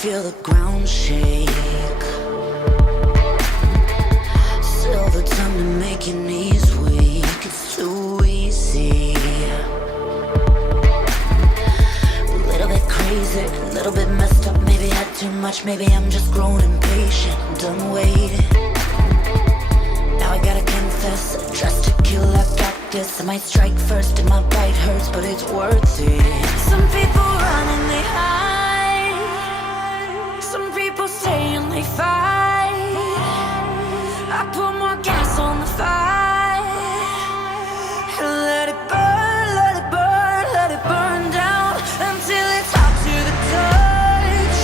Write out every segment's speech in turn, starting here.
feel the ground shake. Still the time to make your knees weak. It's too easy. A little bit crazy, a little bit messed up. Maybe I had too much, maybe I'm just grown impatient. Done waiting. Now I gotta confess, just to kill I got this. I might strike first and my bite hurts, but it's worth it. Some people run and they hide. Some people stay and they fight. I put more gas on the fire. Let it burn, let it burn, let it burn down until it's hot to the touch,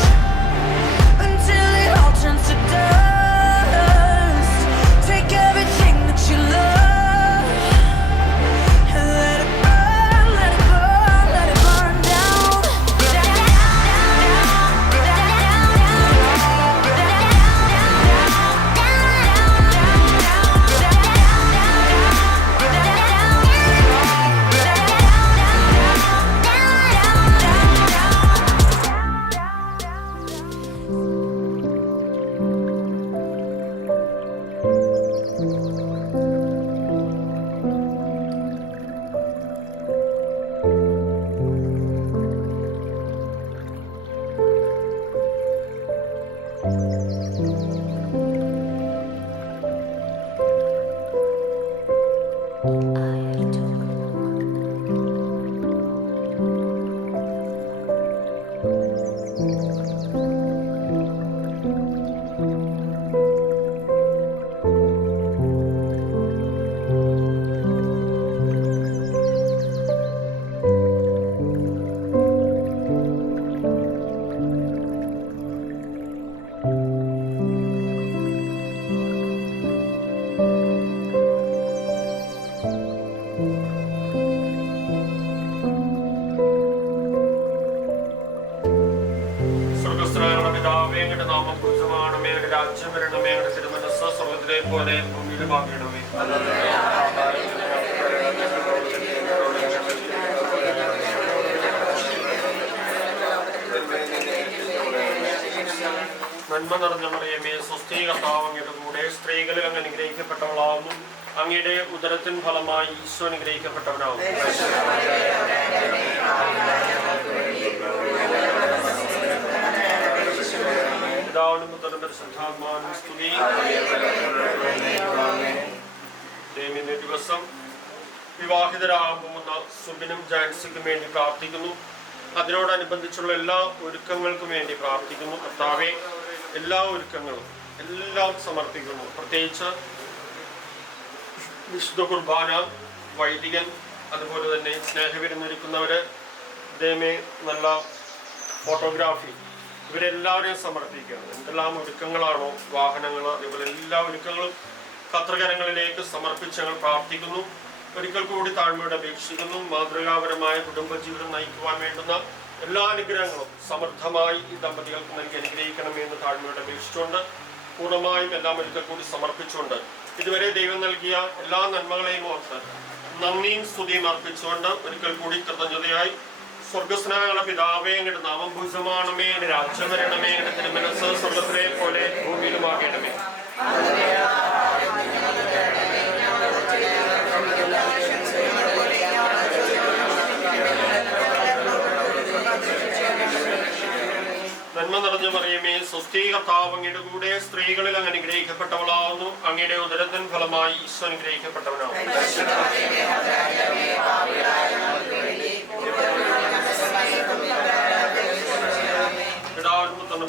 until it all turns to dust. Take everything that you love and let it burn, let it burn, let it burn down. നന്മ നിറഞ്ഞ മറിയമേ, സ്വസ്തി, കർത്താവ് അങ്ങയുടെ കൂടെ സ്ത്രീകളിൽ അങ്ങ് അനുഗ്രഹിക്കപ്പെട്ടവളാവുന്നു. അങ്ങയുടെ ഉദരത്തിൻ ഫലമായി ഈശോ അനുഗ്രഹിക്കപ്പെട്ടവനാവും. പിതാവിനും പുത്രനും പരിശുദ്ധാത്മാവിനും സ്തുതി. ഇന്നേ ദിവസം വിവാഹിതരാകാൻ പോകുന്ന സുബിനും ജാൻസിക്കും വേണ്ടി പ്രാർത്ഥിക്കുന്നു. അതിനോടനുബന്ധിച്ചുള്ള എല്ലാ ഒരുക്കങ്ങൾക്കും വേണ്ടി പ്രാർത്ഥിക്കുന്നു. കർത്താവേ, എല്ലാ ഒരുക്കങ്ങളും എല്ലാം സമർപ്പിക്കുന്നു. പ്രത്യേകിച്ച് വിശുദ്ധ കുർബാന, വൈദികൻ, അതുപോലെ തന്നെ സ്നേഹവിരുന്നൊരുക്കുന്നവര്, ദൈവമേ നല്ല ഫോട്ടോഗ്രാഫി, ഇവരെല്ലാവരെയും സമർപ്പിക്കുകയാണ്. എന്തെല്ലാം ഒരുക്കങ്ങളാണോ, വാഹനങ്ങൾ, അതേപോലെ എല്ലാ ഒരുക്കങ്ങളും കർത്തൃകരങ്ങളിലേക്ക് സമർപ്പിച്ച് ഞങ്ങൾ പ്രാർത്ഥിക്കുന്നു. ഒരിക്കൽ കൂടി താഴ്മയോടെ അപേക്ഷിക്കുന്നു. മാതൃകാപരമായ കുടുംബജീവിതം നയിക്കുവാൻ വേണ്ടുന്ന എല്ലാ അനുഗ്രഹങ്ങളും സമൃദ്ധമായി ഈ ദമ്പതികൾക്ക് നൽകി അനുഗ്രഹിക്കണമേ എന്ന് താഴ്മയോടെ അപേക്ഷിച്ചുകൊണ്ട് പൂർണ്ണമായും എല്ലാം ഒരിക്കൽ കൂടി സമർപ്പിച്ചുകൊണ്ട് ഇതുവരെ ദൈവം നൽകിയ എല്ലാ നന്മകളെയും ഓർത്ത് നന്ദിയും സ്തുതിയും അർപ്പിച്ചുകൊണ്ട് ഒരിക്കൽ കൂടി കൃതജ്ഞതയായി സ്വർഗസ്നായ പിതാവേ, അങ്ങയുടെ നാമം പൂജിതമാകണമേ, അങ്ങയുടെ രാജ്യം വരണമേ, അങ്ങയുടെ തിരുമനസ്സ് സ്വർഗത്തിലെ പോലെ ഭൂമിയിലുമാകണമേ. നന്മ നിറഞ്ഞ മറിയമേ, സ്വസ്തി, കർത്താവ് അങ്ങയുടെ കൂടെ സ്ത്രീകളിൽ അങ്ങ് അനുഗ്രഹിക്കപ്പെട്ടവളാവുന്നു. അങ്ങയുടെ ഉദരത്തിൻ ഫലമായി ഈശോ അനുഗ്രഹിക്കപ്പെട്ടവനാവും.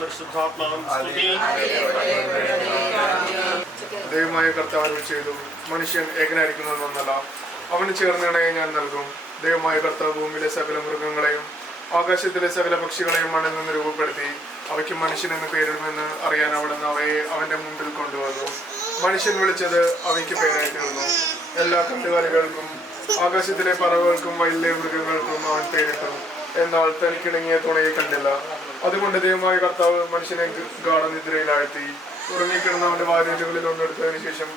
പരിശുദ്ധാത്മാവും സ്തുതി. ദൈവമായ കർത്താവ് ചെയ്തു, മനുഷ്യൻ ഏകനായിരിക്കുന്നതെന്നല്ല, അവന് ചേർന്നിണയെ ഞാൻ നൽകും. ദൈവമായ കർത്താവ് ഭൂമിയിലെ സകല മൃഗങ്ങളെയും ആകാശത്തിലെ സകല പക്ഷികളെയും മണ്ണിൽ നിന്ന് രൂപപ്പെടുത്തി അവയ്ക്ക് മനുഷ്യനെന്ന് പേരിടുമെന്ന് അറിയാൻ അവിടുന്ന് അവയെ അവന്റെ മുമ്പിൽ കൊണ്ടുവന്നു. മനുഷ്യൻ വിളിച്ചത് അവയ്ക്ക് പേരായി തീർന്നു. എല്ലാ കന്നുകാലികൾക്കും ആകാശത്തിലെ പറവകൾക്കും വയലിലെ മൃഗങ്ങൾക്കും അവൻ പേരിട്ടു. എന്നാൽ തനിക്കിണങ്ങിയ തുണയെ കണ്ടില്ല. അതുകൊണ്ട് ദൈവമായ കർത്താവ് മനുഷ്യനെ ഗാഠനിദ്രയിലാഴ്ത്തി. ഉറങ്ങിക്കിടന്നവന്റെ വാരിയലുകളിൽ ഒന്നെടുത്തതിനു ശേഷം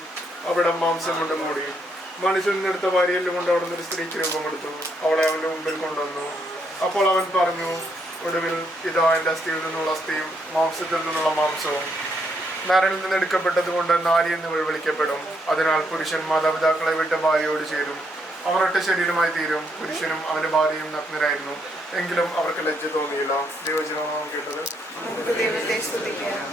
അവിടെ മാംസം കൊണ്ട് മൂടി. മനുഷ്യൻ നിന്നെടുത്ത വാരിയല് കൊണ്ട് അവിടെ നിന്ന് ഒരു സ്ത്രീക്ക് രൂപമെടുത്തു. അവളെ അവന്റെ മുമ്പിൽ കൊണ്ടുവന്നു. അപ്പോൾ അവൻ പറഞ്ഞു, ഒടുവിൽ ഇതാ എൻ്റെ അസ്ഥിയിൽ നിന്നുള്ള അസ്ഥിയും മാംസത്തിൽ നിന്നുള്ള മാംസവും. നരനിൽ നിന്ന് എടുക്കപ്പെട്ടതുകൊണ്ട് നാരി എന്ന് വിളിക്കപ്പെടും. അതിനാൽ പുരുഷൻ മാതാപിതാക്കളെ വിട്ട് ഭാര്യയോട് ചേരും, അവർ ഒറ്റ ശരീരമായി തീരും. പുരുഷനും അവന്റെ ഭാര്യയും നഗ്നരായിരുന്നു, എങ്കിലും അവർക്ക് ലജ്ജ തോന്നിയില്ല. ദൈവവചനമാണ് കേട്ടത്. നമുക്ക് ദൈവത്തെ സ്തുതിക്കാം.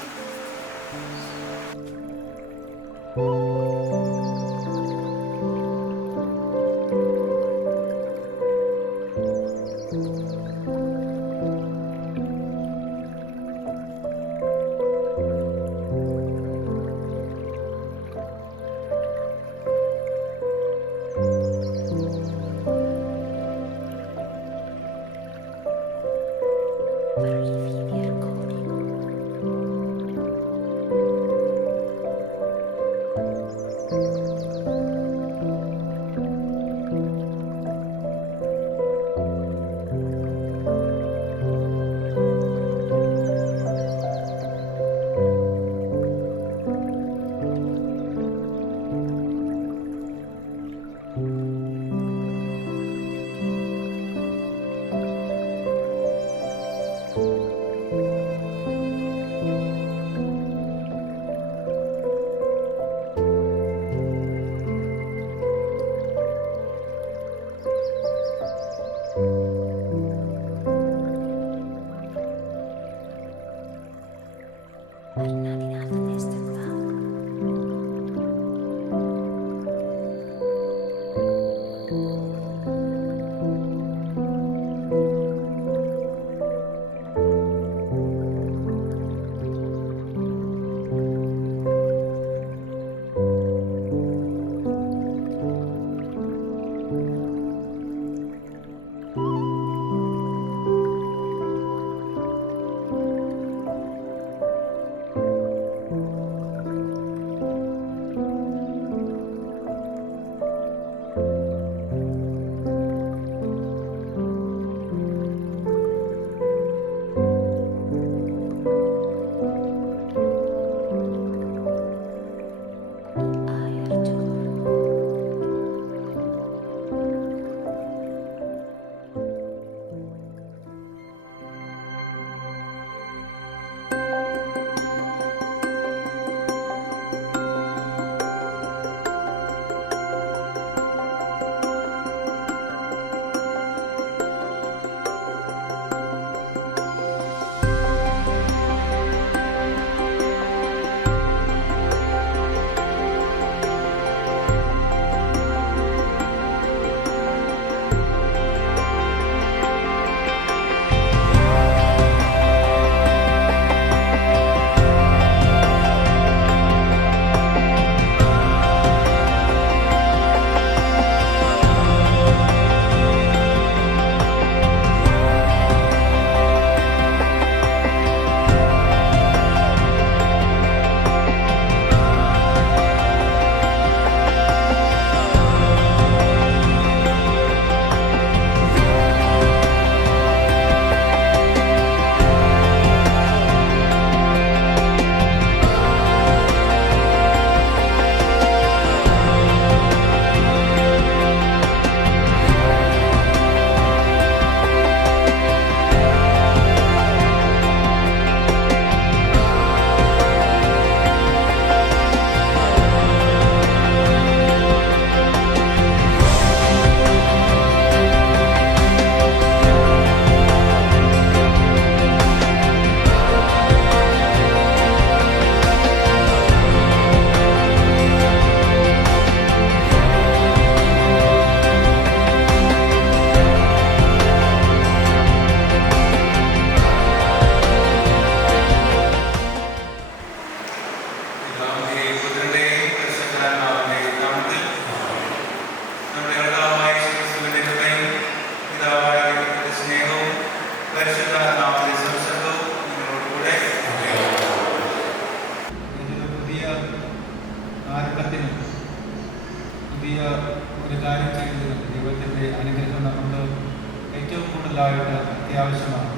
അത്യാവശ്യമാണ്.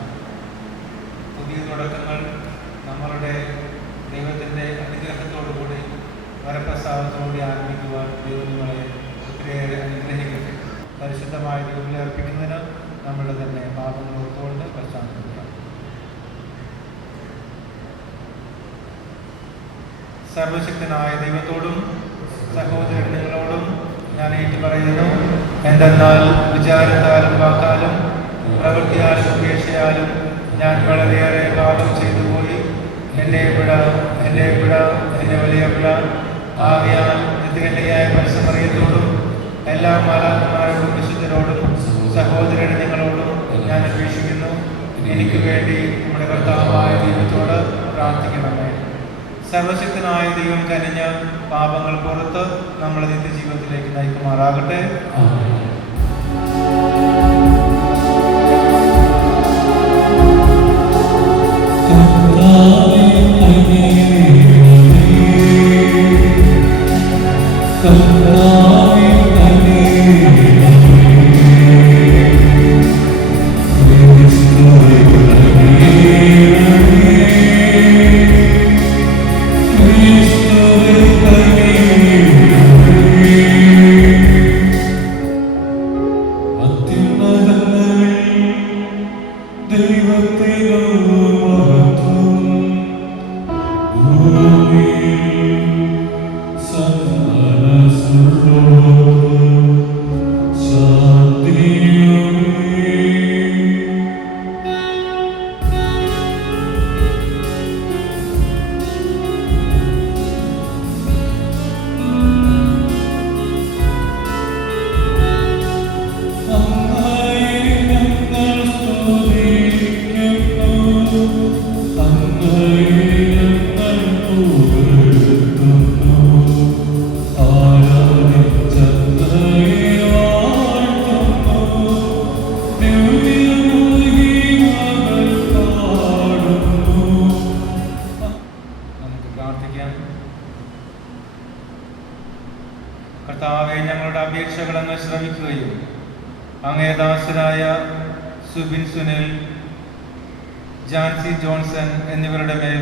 പുതിയ തുടക്കങ്ങൾ നമ്മളുടെ ദൈവത്തിൻ്റെ അനുഗ്രഹത്തോടുകൂടി വരപ്രസാദത്തോടുകൂടി ആരംഭിക്കുവാൻ ദൈവം നിങ്ങളെ ഒത്തിരിയേറെ അനുഗ്രഹിക്കട്ടെ. പരിശുദ്ധമായ ദൈവങ്ങളെ അർപ്പിക്കുന്നതിന് നമ്മളുടെ തന്നെ പാപങ്ങൾ ഓർത്തുകൊണ്ട് പശ്ചാത്തലം സർവശക്തനായ ദൈവത്തോടും സഹോദരങ്ങളോടും ഞാൻ ഏറ്റുപറയുന്നു. എന്തെന്നാൽ വിചാരത്താലും വാക്കാലും പ്രവൃത്തിയാലും ഉപേക്ഷയാലും ഞാൻ വളരെയേറെ പാപം ചെയ്തു പോയി. എൻ്റെ പിഴ എൻ്റെ വലിയ പിഴ. ആകയാൽ നിത്യകന്യകയായ പരിസമറിയത്തോടും എല്ലാ മാലാഖമാരോടും വിശുദ്ധരോടും സഹോദരങ്ങളോടും ഞാൻ അപേക്ഷിക്കുന്നു, എനിക്ക് വേണ്ടി നമ്മുടെ കർത്താവായ ദൈവത്തോട് പ്രാർത്ഥിക്കണമേ. സർവശക്തനായ ദൈവം കനിഞ്ഞ് പാപങ്ങൾ പുറത്ത് നമ്മളെ നിത്യജീവിതത്തിലേക്ക് നയിക്കുമാറാകട്ടെ. കർത്താവേ, ഞങ്ങളുടെ അപേക്ഷകളങ്ങ് ശ്രമിക്കുകയും അങ്ങേ ദാസരായ സുബിൻ സുനിൽ, ജാൻസി ജോൺസൺ എന്നിവരുടെ മേൽ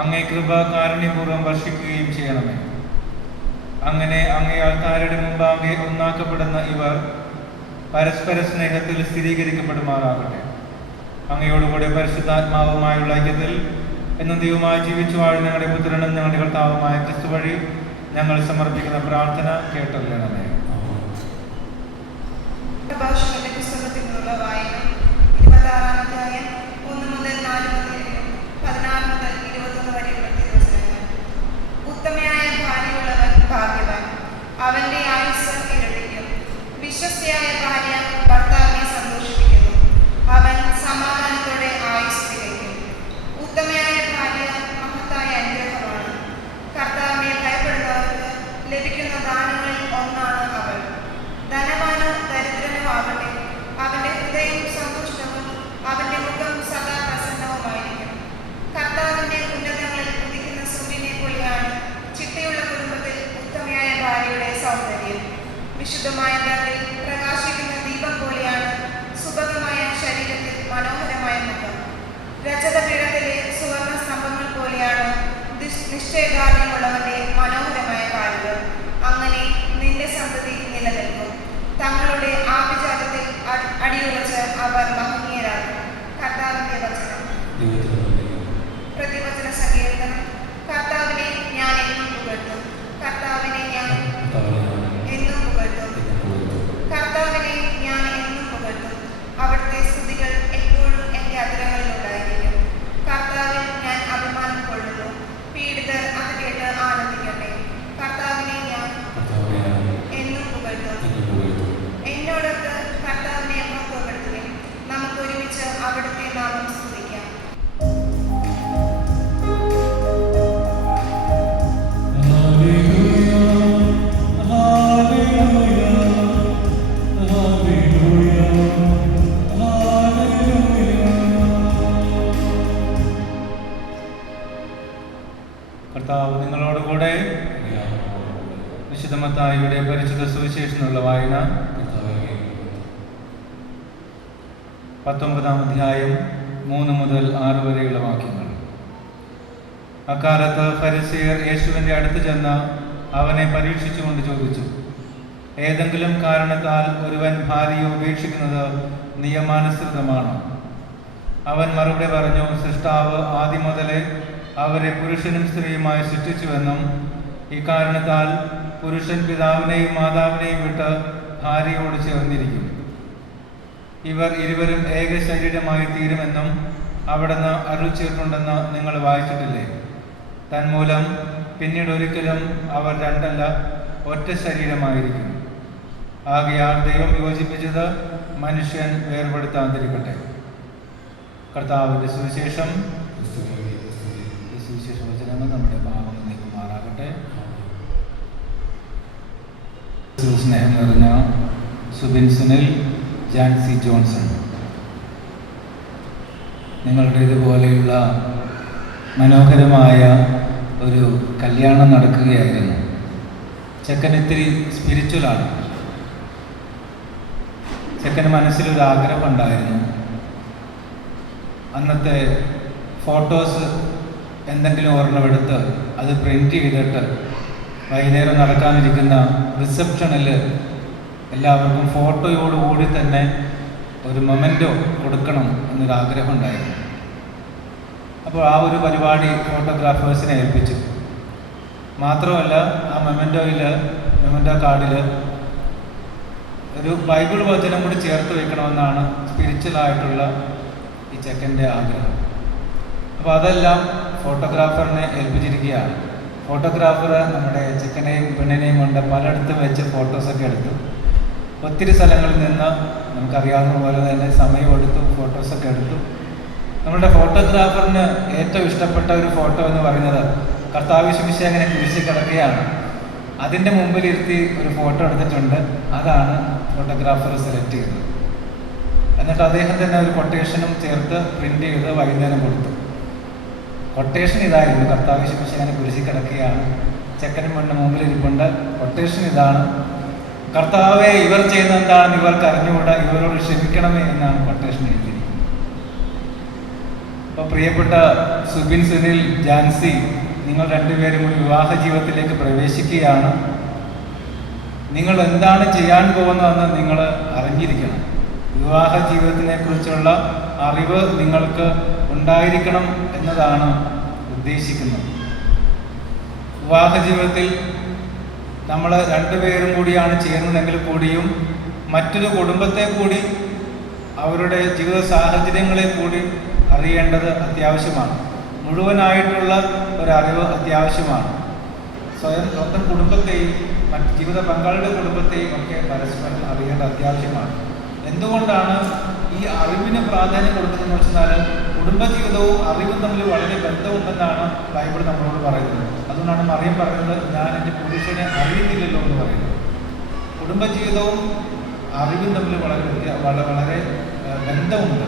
അങ്ങേ കൃപ കാരുണ്യപൂർവ്വം വർഷിക്കുകയും ചെയ്യണമേ. അങ്ങനെ അങ്ങേ ആൾക്കാരുടെ മുമ്പാകെ ഒന്നാക്കപ്പെടുന്ന ഇവർ പരസ്പര സ്നേഹത്തിൽ സ്ഥിരീകരിക്കപ്പെടുമാറാകട്ടെ. അങ്ങയോടുകൂടെ പരിശുദ്ധാത്മാവുമായുള്ള ഐക്യത്തിൽ എന്നും ദൈവമായി ജീവിച്ചു വാഴുന്ന ഞങ്ങളുടെ പുത്രനും ഞങ്ങളുടെ കർത്താവുമായ ക്രിസ്തു വഴി ഞങ്ങൾ സമർപ്പിക്കുന്ന പ്രാർത്ഥന കേട്ടറിയണമേ. പ്രഭാഷണത്തിന്റെ പുസ്തകത്തിൽ നിന്നുള്ള വായന 26-ാം അധ്യായം 1 മുതൽ 4 മുതൽ 16 മുതൽ 21 വരെയുള്ള തിരുവചനങ്ങൾ. ഉത്തമയായ ഭാര്യയുള്ളവൻ ഭാഗ്യവാൻ, അവന്റെ ആയുസ്സ് ഇരട്ടിക്കും. വിശ്വസ്തയായ ഭാര്യ ഭർത്താവിനെ സന്തോഷിപ്പിക്കുന്നു, അവൻ സമാധാനത്തോടെ ആയുസ് തികയ്ക്കും. ഉത്തമയായ ഭാര്യ മഹത്തായ അനുഗ്രഹമാണ്, കർത്താവിനെ ഭയപ്പെടുന്നവർക്ക് ലഭിക്കുന്ന ദാനങ്ങളിൽ ഒന്നാണ് അവൾ. ധനവാനോ ദരിദ്രനോ ആവട്ടെ, അവന്റെ ഹൃദയം സന്തുഷ്ടവും അവന്റെ മുഖം സദാ പ്രസന്നവുമായിരിക്കും. കർത്താവിന്റെ ഉന്നതങ്ങളിൽ ഉദിക്കുന്ന സൂര്യനെ പോലെയാണ് ചിട്ടയുള്ള കുടുംബത്തിൽ ഉത്തമയായ ഭാര്യയുടെ സൗന്ദര്യം. വിശുദ്ധമായ ധരയിൽ പ്രകാശിക്കുന്ന ദീപം പോലെയാണ് സുഭഗമായ ശരീരത്തിൽ മനോഹരമായ മുഖം. രജതപീഠത്തിലെ സുവർണ സ്തംഭങ്ങൾ പോലെയാണ് നിശ്ചയദാർഢ്യമുള്ളവന്റെ മനോഹരമായ കാലുകൾ. അങ്ങനെ നിന്റെ സന്തതി നിലനിൽക്കും. തങ്ങളുടെ ആഭിജാതത്തിൽ അടിയുറച്ച് അവർ മഹനീയരാകും. കർത്താവിന്റെ വചനം. പ്രതിവചന സങ്കീർത്തനം. കർത്താവിനെ ഞാൻ എന്നും പുകഴ്ത്തും, കർത്താവിനെ ഞാൻ എന്നും പുകഴ്ത്തും, കർത്താവിനെ ഞാൻ എന്നും പുകഴ്ത്തും. അവിടുത്തെ സ്തുതികൾ എപ്പോഴും എൻ്റെ അധരങ്ങളിലുണ്ടായിരിക്കും. കർത്താവിൽ ഞാൻ അഭിമാനം കൊള്ളുന്നു, പീഡിതർ അത് കേട്ട് ആനന്ദിക്കട്ടെ. കർത്താവിനെ ഞാൻ എന്നും പുകഴ്ത്തും. എന്നോടൊത്ത് കർത്താവിനെ മഹത്വപ്പെടുത്തുകയും നമുക്ക് ഒരുമിച്ച് അവിടുത്തെ നാമം സ്തുതിക്കാം. കർത്താവ് നിങ്ങളോടുകൂടെ. വിശുദ്ധ മത്തായിയുടെ പരിശുദ്ധ സുവിശേഷത്തിനുള്ള വായന 19-ാം അധ്യായം 3 മുതൽ 6 വരെയുള്ള വാക്യങ്ങൾ. അക്കാലത്ത് ഫരിസേയർ യേശുവിൻ്റെ അടുത്ത് ചെന്ന് അവനെ പരീക്ഷിച്ചുകൊണ്ട് ചോദിച്ചു, ഏതെങ്കിലും കാരണത്താൽ ഒരുവൻ ഭാര്യയെ ഉപേക്ഷിക്കുന്നത് നിയമാനുസൃതമാണോ? അവൻ മറുപടി പറഞ്ഞു, സൃഷ്ടാവ് ആദ്യം മുതലേ അവരെ പുരുഷനും സ്ത്രീയുമായി സൃഷ്ടിച്ചുവെന്നും ഇക്കാരണത്താൽ പുരുഷൻ പിതാവിനെയും മാതാവിനെയും വിട്ട് ഭാര്യയോട് ചേർന്നിരിക്കും, ഇവർ ഇരുവരും ഏക ശരീരമായി തീരുമെന്നും അവിടുന്ന് അരുളിച്ചെയ്തിട്ടുണ്ടെന്ന് നിങ്ങൾ വായിച്ചിട്ടില്ലേ? തന്മൂലം പിന്നീട് ഒരിക്കലും അവർ രണ്ടല്ല ഒറ്റ ശരീരമായിരിക്കും. ആകയാൽ ദൈവം യോജിപ്പിച്ചത് മനുഷ്യൻ വേർപെടുത്താതിരിക്കട്ടെ. കർത്താവിൻ്റെ സുവിശേഷം. ഈ സുവിശേഷ വചനങ്ങൾ നമ്മുടെ പാപങ്ങൾ നീക്കുമാറാകട്ടെ. സ്നേഹം നിറഞ്ഞ സുബിൻ സുനിൽ, ജാൻസി ജോൺസൺ, നിങ്ങളുടെ ഇതുപോലെയുള്ള മനോഹരമായ ഒരു കല്യാണം നടക്കുകയായിരുന്നു. ചെക്കൻ ഇത്തിരി സ്പിരിച്വലാണ്. ചെക്കന് മനസ്സിലൊരു ആഗ്രഹം ഉണ്ടായിരുന്നു. അന്നത്തെ ഫോട്ടോസ് എന്തെങ്കിലും ഒരെണ്ണമെടുത്ത് അത് പ്രിൻ്റ് ചെയ്തിട്ട് വൈകുന്നേരം നടക്കാനിരിക്കുന്ന റിസപ്ഷനിൽ എല്ലാവർക്കും ഫോട്ടോയോടുകൂടി തന്നെ ഒരു മൊമെൻറ്റോ കൊടുക്കണം എന്നൊരാഗ്രഹം ഉണ്ടായിരുന്നു. അപ്പോൾ ആ ഒരു പരിപാടി ഫോട്ടോഗ്രാഫേഴ്സിനെ ഏൽപ്പിച്ചു. മാത്രമല്ല ആ മൊമെൻറ്റോ കാർഡിൽ ഒരു ബൈബിൾ വചനം കൂടി ചേർത്ത് വയ്ക്കണമെന്നാണ് സ്പിരിച്വലായിട്ടുള്ള ഈ ചെക്കൻ്റെ ആഗ്രഹം. അപ്പോൾ അതെല്ലാം ഫോട്ടോഗ്രാഫറിനെ ഏൽപ്പിച്ചിരിക്കുകയാണ്. ഫോട്ടോഗ്രാഫർ നമ്മുടെ ചെക്കനെയും പെണ്ണിനെയും കൊണ്ട് പലയിടത്തും വെച്ച് ഫോട്ടോസൊക്കെ എടുത്തു. ഒത്തിരി സ്ഥലങ്ങളിൽ നിന്ന് നമുക്കറിയാവുന്ന പോലെ തന്നെ സമയമെടുത്തു, ഫോട്ടോസൊക്കെ എടുത്തു. നമ്മുടെ ഫോട്ടോഗ്രാഫറിന് ഏറ്റവും ഇഷ്ടപ്പെട്ട ഒരു ഫോട്ടോ എന്ന് പറയുന്നത് കർത്താവ് യേശു അങ്ങനെ കുരിശിൽ കിടക്കുകയാണ്. അതിൻ്റെ മുമ്പിലിരുത്തി ഒരു ഫോട്ടോ എടുത്തിട്ടുണ്ട്. അതാണ് ഫോട്ടോഗ്രാഫർ സെലക്ട് ചെയ്തത്. എന്നിട്ട് അദ്ദേഹം തന്നെ ഒരു കൊട്ടേഷനും ചേർത്ത് പ്രിൻ്റ് ചെയ്ത് വൈകുന്നേരം കൊടുത്തു. കൊട്ടേഷൻ ഇതായിരുന്നു: കർത്താവ് യേശു അങ്ങനെ കുരിശിൽ കിടക്കുകയാണ്, ചെക്കനും പെണ്ണിന് മുമ്പിലിരിപ്പുണ്ട്. കൊട്ടേഷൻ ഇതാണ്: കർത്താവെ, ഇവർ ചെയ്യുന്ന എന്താണെന്ന് ഇവർക്ക് അറിഞ്ഞുകൂടാ, ഇവരോട് ക്ഷമിക്കണമേ എന്നാണ് കൊട്ടേഷൻ എഴുതിയിരിക്കുന്നത്. അപ്പോൾ പ്രിയപ്പെട്ട സുബിൻ സുനിൽ, ജാൻസി, നിങ്ങൾ രണ്ടുപേരും കൂടി വിവാഹ ജീവിതത്തിലേക്ക് പ്രവേശിക്കുകയാണ്. നിങ്ങൾ എന്താണ് ചെയ്യാൻ പോകുന്നതെന്ന് നിങ്ങൾ അറിഞ്ഞിരിക്കണം. വിവാഹ ജീവിതത്തിനെ കുറിച്ചുള്ള അറിവ് നിങ്ങൾക്ക് ഉണ്ടായിരിക്കണം എന്നതാണ് ഉദ്ദേശിക്കുന്നത്. വിവാഹ ജീവിതത്തിൽ നമ്മൾ രണ്ടുപേരും കൂടിയാണ് ചേർന്നതെങ്കിൽ കൂടിയും മറ്റൊരു കുടുംബത്തെ കൂടി അവരുടെ ജീവിത സാഹചര്യങ്ങളെ കൂടി അറിയേണ്ടത് അത്യാവശ്യമാണ്. മുഴുവനായിട്ടുള്ള ഒരറിവ് അത്യാവശ്യമാണ്. സ്വന്തം കുടുംബത്തെയും മറ്റ് ജീവിത പങ്കാളിയുടെ കുടുംബത്തെയും ഒക്കെ പരസ്പരം അറിയേണ്ടത് അത്യാവശ്യമാണ്. എന്തുകൊണ്ടാണ് ഈ അറിവിന് പ്രാധാന്യം കൊടുക്കുന്നതെന്ന് വെച്ചാൽ കുടുംബജീവിതവും അറിവും തമ്മിൽ വളരെ ബന്ധമുണ്ടെന്നാണ് ബൈബിൾ നമ്മളോട് പറയുന്നത്. അതുകൊണ്ടാണ് മറിയം പറയുന്നത്, ഞാൻ എൻ്റെ പുരുഷനെ അറിയുന്നില്ലല്ലോ എന്ന് പറയുന്നത്. കുടുംബജീവിതവും അറിവും തമ്മിൽ വളരെ ബന്ധമുണ്ട്.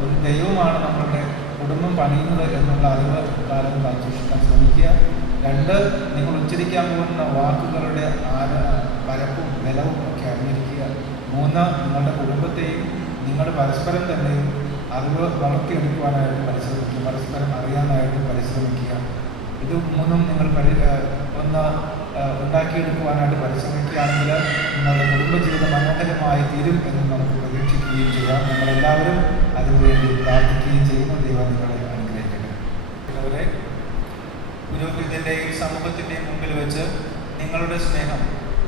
ഒരു ദൈവമാണ് നമ്മളുടെ കുടുംബം പണിയുന്നത് എന്നുള്ള അറിവ് കാലം സൂക്ഷിക്കാൻ ശ്രമിക്കുക. 2, നിങ്ങൾ ഉച്ചരിക്കാൻ പോകുന്ന വാക്കുകളുടെ പരപ്പും ബലവും ഒക്കെ അറിഞ്ഞിരിക്കുക. 3, നിങ്ങളുടെ കുടുംബത്തെയും നിങ്ങൾ പരസ്പരം തന്നെയും അറിവ് വളർത്തിയെടുക്കുവാനായിട്ട് പരിശ്രമിക്കുക, പരസ്പരം അറിയാനായിട്ട് പരിശ്രമിക്കുക. ഇത് 3ഉം നിങ്ങൾ ഉണ്ടാക്കിയെടുക്കുവാനായിട്ട് പരിശ്രമിക്കുകയാണെങ്കിൽ നിങ്ങളുടെ കുടുംബജീവിതം മനോഹരമായി തീരും എന്ന് നമുക്ക് പ്രതീക്ഷിക്കുകയും ചെയ്യാം. നമ്മളെല്ലാവരും അതിനുവേണ്ടി പ്രാർത്ഥിക്കുകയും ചെയ്യുന്ന ദൈവം നിങ്ങളെ അനുഗ്രഹിക്കട്ടെ. അതുപോലെ പുരോഹിതൻ്റെയും സമൂഹത്തിൻ്റെയും മുമ്പിൽ വെച്ച് നിങ്ങളുടെ സ്നേഹം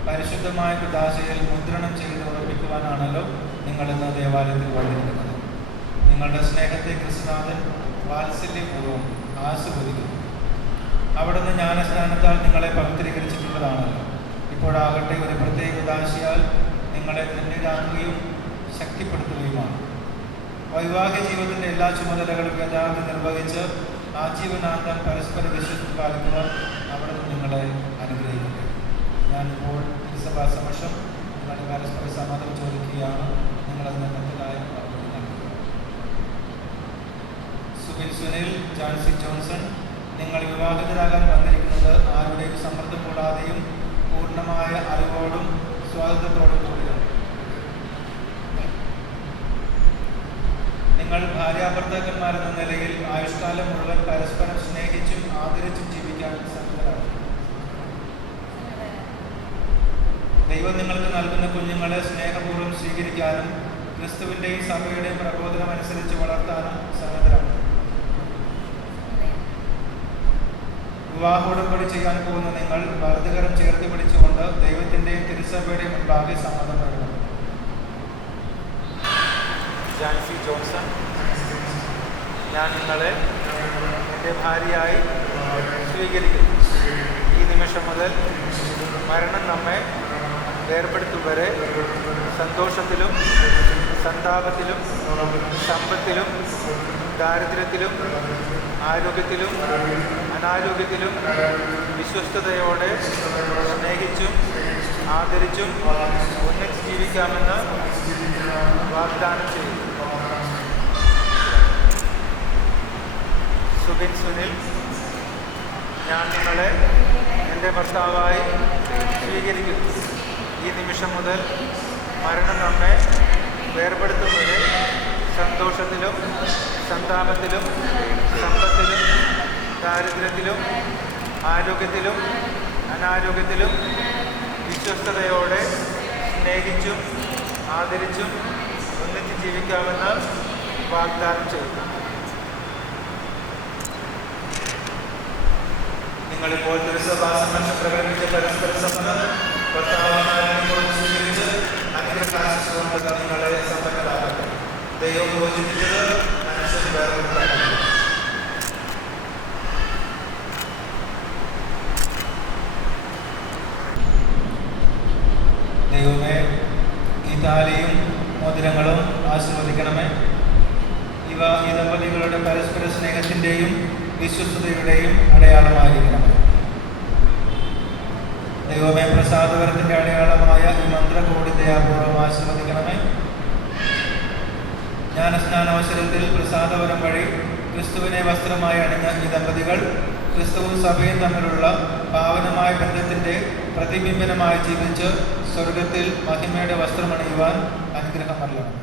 പരിശുദ്ധമായ കുദാശയിൽ മുദ്രണം ചെയ്ത് ഉറപ്പിക്കുവാനാണല്ലോ നിങ്ങളിന്ന് ദേവാലയത്തിൽ വന്നിരിക്കുന്നത്. നിങ്ങളുടെ സ്നേഹത്തെ ക്രിസ്തുനാഥൻ വാത്സല്യപൂർവ്വം ആസ്വദിക്കുന്നു. അവിടുന്ന് ജ്ഞാനസ്നാനത്താൽ നിങ്ങളെ പവിത്രീകരിച്ചിട്ടുള്ളതാണല്ലോ. ഇപ്പോഴാകട്ടെ ഒരു പ്രത്യേക ഉദാശയാൽ നിങ്ങളെ ധന്യരാക്കുകയും ശക്തിപ്പെടുത്തുകയുമാണ്. വൈവാഹിക ജീവിതത്തിൻ്റെ എല്ലാ ചുമതലകളും യഥാർത്ഥം നിർവഹിച്ച് ആജീവനാന്തം പരസ്പര വിശ്വസ്ത പാലിക്കുവാൻ അവിടുന്ന് നിങ്ങളെ അനുഗ്രഹിക്കട്ടെ. ഞാനിപ്പോൾ തിരുസഭാ സമക്ഷം നിങ്ങളുടെ പരസ്പര സമ്മതം ചോദിക്കുകയാണ്. നിങ്ങളതിന് തെറ്റായ മറുപടി നൽകുക. സുബിൻ സുനിൽ, ജാൻസി ജോൺസൺ, നിങ്ങൾ വിവാഹിതരാകാൻ വന്നിരിക്കുന്നത് ആരുടെയും സമ്മർദ്ദം കൂടാതെയും പൂർണ്ണമായ അറിവോടും സ്വാതന്ത്ര്യത്തോടും കൂടിയാണ്. നിങ്ങൾ ഭാര്യാഭർത്താക്കന്മാരെന്ന നിലയിൽ ആയുഷ്കാലം മുഴുവൻ പരസ്പരം സ്നേഹിച്ചും ആദരിച്ചും ജീവിക്കാൻ സന്നദ്ധരാണ്. ദൈവം നിങ്ങൾക്ക് നൽകുന്ന കുഞ്ഞുങ്ങളെ സ്നേഹപൂർവ്വം സ്വീകരിക്കാനും ക്രിസ്തുവിൻ്റെയും സഭയുടെയും പ്രബോധനം അനുസരിച്ച് വളർത്താനും സന്നദ്ധരാണ്. വിവാഹോടമ്പടി ചെയ്യാൻ പോകുന്ന നിങ്ങൾ വലതുകരം ചേർത്ത് പിടിച്ചുകൊണ്ട് ദൈവത്തിൻ്റെയും തിരുസഭയുടെയും മുൻപാകെ സമ്മതം നൽകണം. ജാൻസി ജോൺസൺ, ഞാൻ നിങ്ങളെ എൻ്റെ ഭാര്യയായി സ്വീകരിക്കുന്നു. ഈ നിമിഷം മുതൽ മരണം നമ്മെ വേർപെടുത്തും വരെ സന്തോഷത്തിലും സന്താപത്തിലും സമ്പത്തിലും ദാരിദ്ര്യത്തിലും ആരോഗ്യത്തിലും അനാരോഗ്യത്തിലും വിശ്വസ്തയോടെ സ്നേഹിച്ചും ആദരിച്ചും ഒന്നിച്ച് ജീവിക്കാമെന്ന് വാഗ്ദാനം ചെയ്യുന്നു. സുബിൻ സുനിൽ, ഞാൻ നിങ്ങളെ എൻ്റെ ഭർത്താവായി സ്വീകരിക്കുന്നു. ഈ നിമിഷം മുതൽ മരണം നമ്മെ വേർപെടുത്തും വരെ സന്തോഷത്തിലും സന്താപത്തിലും സമ്പത്തിലും ദാരിദ്ര്യത്തിലും ആരോഗ്യത്തിലും അനാരോഗ്യത്തിലും വിശ്വസ്തയോടെ സ്നേഹിച്ചും ആദരിച്ചും ഒന്നിച്ച് ജീവിക്കാമെന്ന് വാഗ്ദാനം ചെയ്യുന്നു. നിങ്ങളിപ്പോൾ തിരുസഭാസംബന്ധം പ്രകടിപ്പിച്ച പരസ്പര സമ്മതം ഭർത്താവായി സ്വീകരിച്ച് അനുഗ്രഹാശിച്ചുകൊണ്ട് നിങ്ങളെ സമ്പന്നരാകട്ടെ. ദൈവം യോജിപ്പിച്ചത് മനുഷ്യൻ വേർപെടുത്താനാണ്. ദൈവമേ, ഈ താലിയും മോതിരങ്ങളും ആശീർവദിക്കണമേ. ഇവ ഈ ദമ്പതികളുടെ പരസ്പര സ്നേഹത്തിൻ്റെയും വിശ്വസ്തതയുടെയും അടയാളമായിരിക്കണമേ. ദൈവമേ, പ്രസാദവരത്തിൻ്റെ അടയാളമായ ഈ മന്ത്രകോടി ദയാപൂർവം ആശീർവദിക്കണമേ. ജ്ഞാനസ്നാനാവസരത്തിൽ പ്രസാദവരം വഴി ക്രിസ്തുവിനെ വസ്ത്രമായി അണിഞ്ഞ ഈ ദമ്പതികൾ ക്രിസ്തുവും സഭയും തമ്മിലുള്ള പാവനമായ ബന്ധത്തിൻ്റെ പ്രതിബിംബനമായി ജീവിച്ച് സ്വർഗത്തിൽ മഹിമയുടെ വസ്ത്രമണിയുവാൻ അനുഗ്രഹം നൽകണം.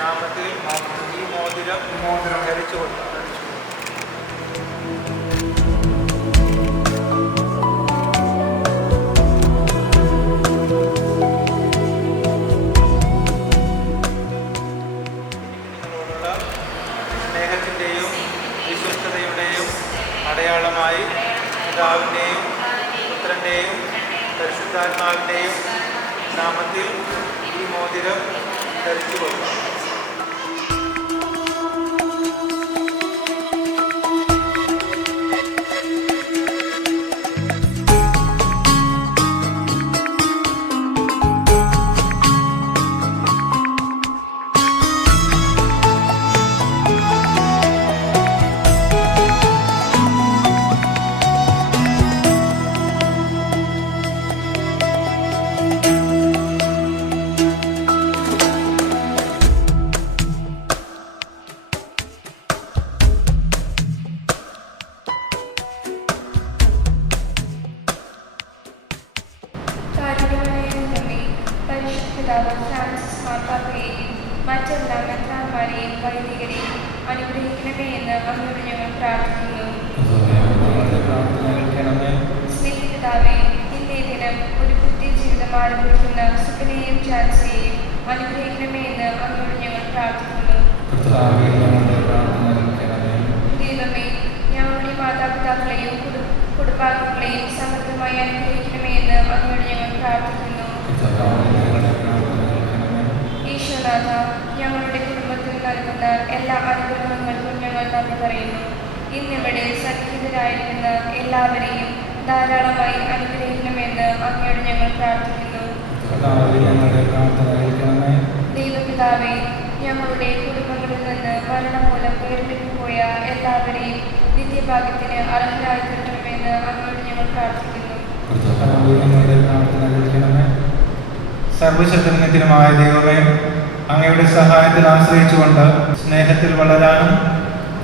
നാമത്തിൽ ഈ മോതിരം ധരിച്ചുകൊണ്ട് നിങ്ങളോടുള്ള സ്നേഹത്തിൻ്റെയും വിശ്വസ്തതയുടെയും അടയാളമായി പിതാവിൻ്റെയും പുത്രൻ്റെയും പരിശുദ്ധാത്മാവിൻ്റെയും നാമത്തിൽ ഈ മോതിരം ധരിച്ചു കൊടുക്കും. മറ്റെല്ലാ മെത്രാന്മാരെയും വൈദികരെയും അനുഗ്രഹിക്കണമേ എന്ന് അങ്ങോട്ട് ഞങ്ങൾ പ്രാർത്ഥിക്കുന്നു. സ്നേഹിതാവേ, ഇന്നേ ദിനം ഒരു പുതിയ ജീവിതം ആരംഭിക്കുന്ന സുഖനെയും ജാൻസിയെയും അനുഗ്രഹിക്കണമേ എന്ന് അങ്ങോട്ട് ഞങ്ങൾ പ്രാർത്ഥിക്കുന്നു. ദൈവമേ, ഞങ്ങളുടെ മാതാപിതാക്കളെയും കുടുംബാംഗങ്ങളെയും സമൃദ്ധമായി അനുഗ്രഹിക്കണമേ എന്ന് അങ്ങോട്ട് ഞങ്ങൾ പ്രാർത്ഥിക്കുന്നു. യേശുനാഥ, ഞങ്ങളുടെ കുടുംബത്തിൽ നൽകുന്ന എല്ലാ അനുഗ്രഹങ്ങൾക്കും ഞങ്ങൾ നന്ദി പറയുന്നു. ഇന്നിവിടെ സന്നിഹിതരായിരിക്കുന്ന എല്ലാവരെയും ധാരാളമായി അനുഗ്രഹിക്കണമെന്ന് അങ്ങയോട് ഞങ്ങൾ പ്രാർത്ഥിക്കുന്നു. ദൈവപിതാവേ, ഞങ്ങളുടെ കുടുംബങ്ങളിൽ നിന്ന് മരണം മൂലം വേർപെട്ടു പോയ എല്ലാവരെയും നിത്യഭാഗ്യത്തിന് അർഹരായി തീർക്കണമെന്ന് അങ്ങയോട് ഞങ്ങൾ പ്രാർത്ഥിക്കുന്നു. സർവശക്തനുമായ ദൈവമേ, അങ്ങയുടെ സഹായത്തിൽ ആശ്രയിച്ചുകൊണ്ട് സ്നേഹത്തിൽ വളരാനും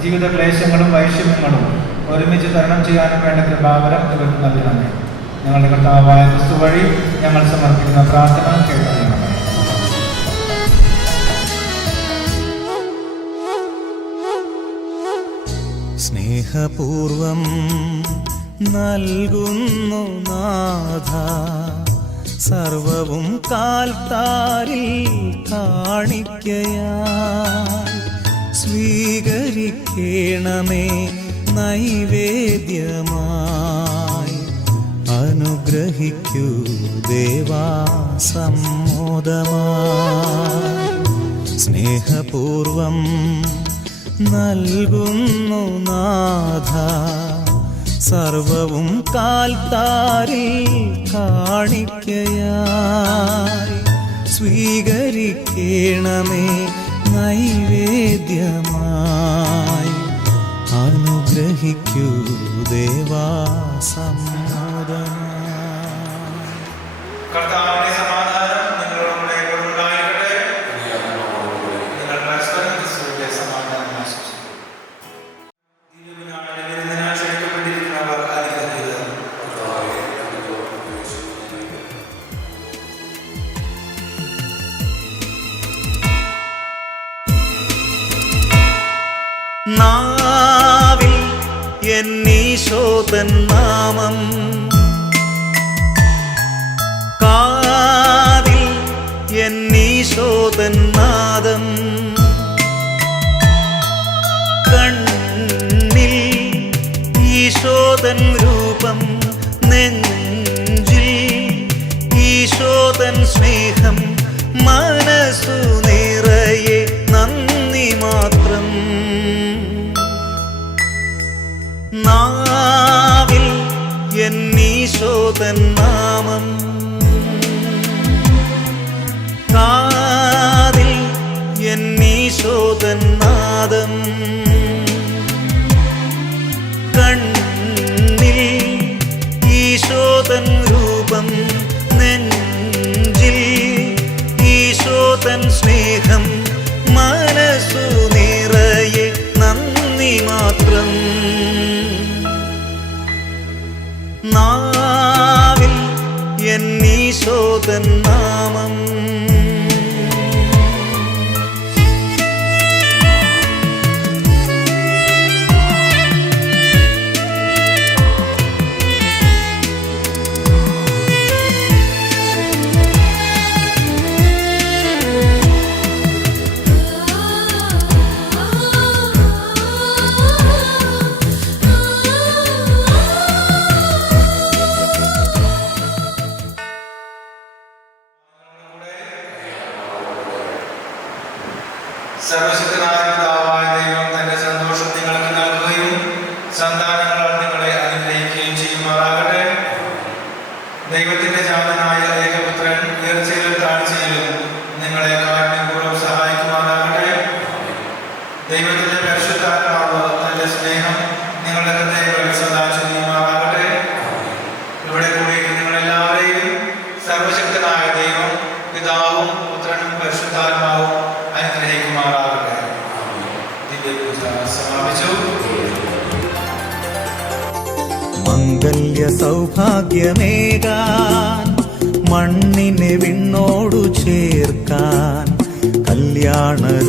ജീവിത ക്ലേശങ്ങളും വൈഷമ്യങ്ങളും ഒരുമിച്ച് തരണം ചെയ്യാനും വേണ്ട കൃപാവരം ഇവർക്ക് നൽകണമേ. ഞങ്ങളുടെ കർത്താവായ ക്രിസ്തു വഴി ഞങ്ങൾ സമർപ്പിക്കുന്ന പ്രാർത്ഥന കേൾക്കണമേ. സ്നേഹപൂർവം നൽകുന്നു നാഥ സർവവും കാൽത്താരിൽ കാണിക്കയായി സ്വീകരിക്കണമേ നൈവേദ്യമായി അനുഗ്രഹിക്കൂ ദേവാ സമ്മോദമായി. സ്നേഹപൂർവം നൽകുന്നു നാഥ സർവവും കാൽത്താരിൽ കാണിക്കയായി സ്വീകരിക്കണമേ നൈവേദ്യമായി അനുഗ്രഹിക്കൂ ദേവാ സമ്മോദമായി. കർത്താവിന്റെ സമാധാനം നിങ്ങളോടുകൂടെ ഉണ്ടായിരിക്കട്ടെ. നിങ്ങൾ പരസ്പരം ക്രിസ്തുവിന്റെ സമാധാനം ആശംസിക്കുന്നു. ദിവ്യവിരുന്നിനാൽ ക്ഷണിക്കപ്പെട്ടിരിക്കുന്നവർ അനുഗ്രഹീതർ. നാവിൽ എന്നീശോതൻ നാമം, കാതിൽ എന്നീശോതൻ നാദം, കണ്ണിൽ ഈശോതൻ രൂപം, നെഞ്ചിൽ ഈശോതൻ സ്നേഹം, മനസ്സു നിറയെ നന്ദി മാത്രം. നാവിൽ എന്നീശോതൻ നാമം, കാതിൽ എന്നീശോതൻ നാദം, കണ്ണിൽ ഈശോതൻ രൂപം, നെഞ്ചിൽ ഈശോതൻ സ്നേഹം, മനസ്സു നിറയെ നന്ദി മാത്രം. നാവിൽ എന്നീശോതൻ നാമം. സർവശക്തനായ പിതാവായ ദൈവം തന്റെ സന്തോഷം നിങ്ങൾക്ക് നൽകുകയും സന്താനങ്ങളാൽ നിങ്ങളെ അനുഗ്രഹിക്കുകയും ചെയ്യുമാറാകട്ടെ. ദൈവത്തിന്റെ ജാതനായ ഏകപുത്രൻ ഉയർച്ചയിലും താഴ്ചയിലും നിങ്ങളെ കാരുണ്യപൂർവ്വം സഹായിക്കുമാറാകട്ടെ. ദൈവത്തിന്റെ പരിശുദ്ധാത്മാവ് തന്റെ സ്നേഹം നിങ്ങളുടെ ഹൃദയങ്ങളിൽ സദാ ചെയ്യുമാറാകട്ടെ. ഇവിടെ കൂടിയിട്ട് നിങ്ങളെല്ലാവരെയും സർവശക്തനായ ദൈവം പിതാവും പുത്രനും പരിശുദ്ധാത്മാവും അനുഗ്രഹിക്കുമാറാകട്ടെ. ദിവ്യപൂജ സമാപിച്ചു. മംഗല്യ സൗഭാഗ്യമേകാൻ മണ്ണിനെ വിണ്ണോടു ചേർക്കാൻ കല്യാണരൂപനാകും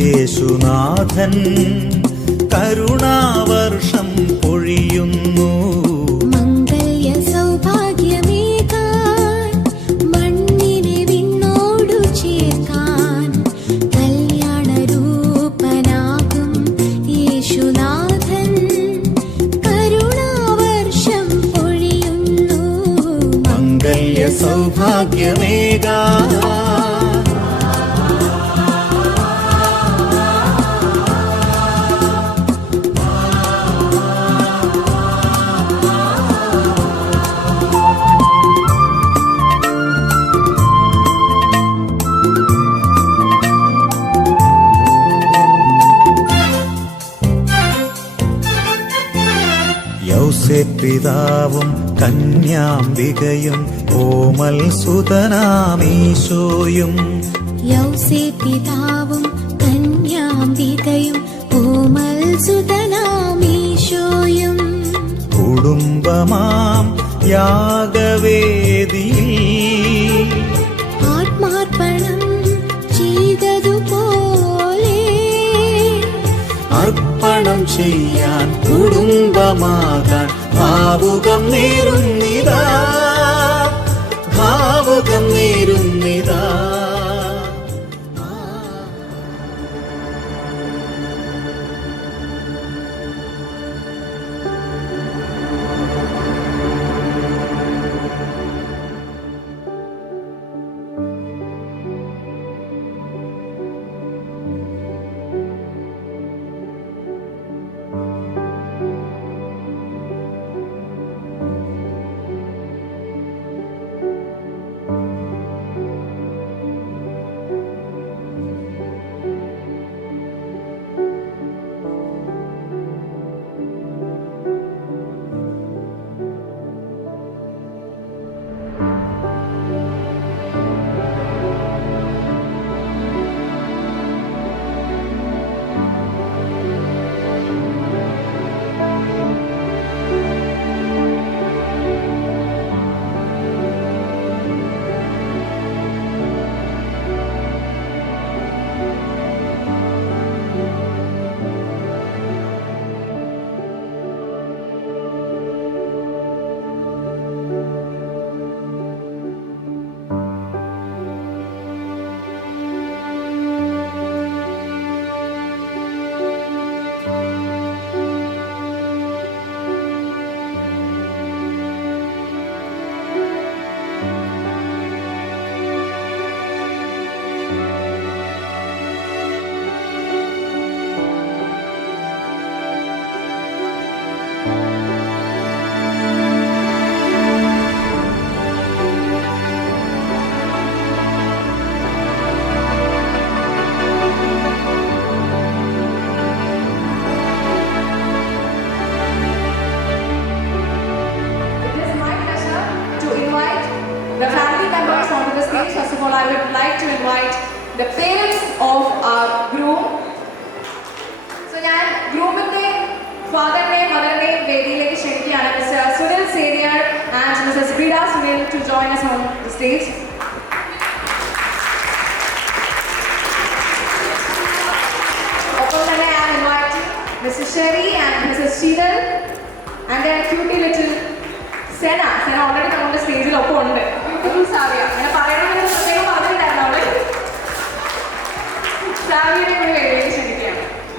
യേശുനാഥൻ കരുണാവർഷം പൊഴിയുന്നു. മംഗല്യ സൗഭാഗ്യമേകാൻ മണ്ണിനെ വിണ്ണോടു ചേർക്കാൻ കല്യാണരൂപനാകും യേശുനാഥൻ കരുണാവർഷം പൊഴിയുന്നു. മംഗല്യ സൗഭാഗ്യമേകാൻ പിതാവും കന്യാംബികയും ഓമൽ സുതനാമീശോയും യൗസേ പിതാവും കന്യാംബികയും ഓമൽ സുതനാമീശോയും കുടുംബമാം യാഗവേദിയിൽ ആത്മാർപ്പണം ചെയ്തതുപോലെ അർപ്പണം ചെയ്യാൻ കുടുംബമാകാൻ ഭാവുകം നേരുന്നിതാ, ഭാവുകം നേരുന്നിതാ. the family members onto the stage. First of all, I would like to invite the parents of our groom. So, I groominte father-name, mother-name, vediyilekku kshenikiyanu Mr. Sunil Senior and Mrs. Brida Sunil to join us on the stage. Opam thanne I am inviting Mrs. Sherry and Mrs. Sheetal and their cutie little Sena already on the stage. Beautiful Savia.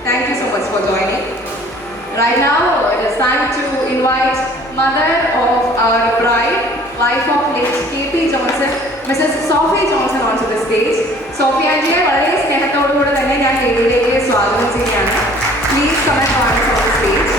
Thank you so much for joining. Right now, it is time to invite mother of our bride, wife of late K.P. Johnson, Mrs. Sophie Johnson onto the stage. Sophie and Jay, please come and join us on the stage.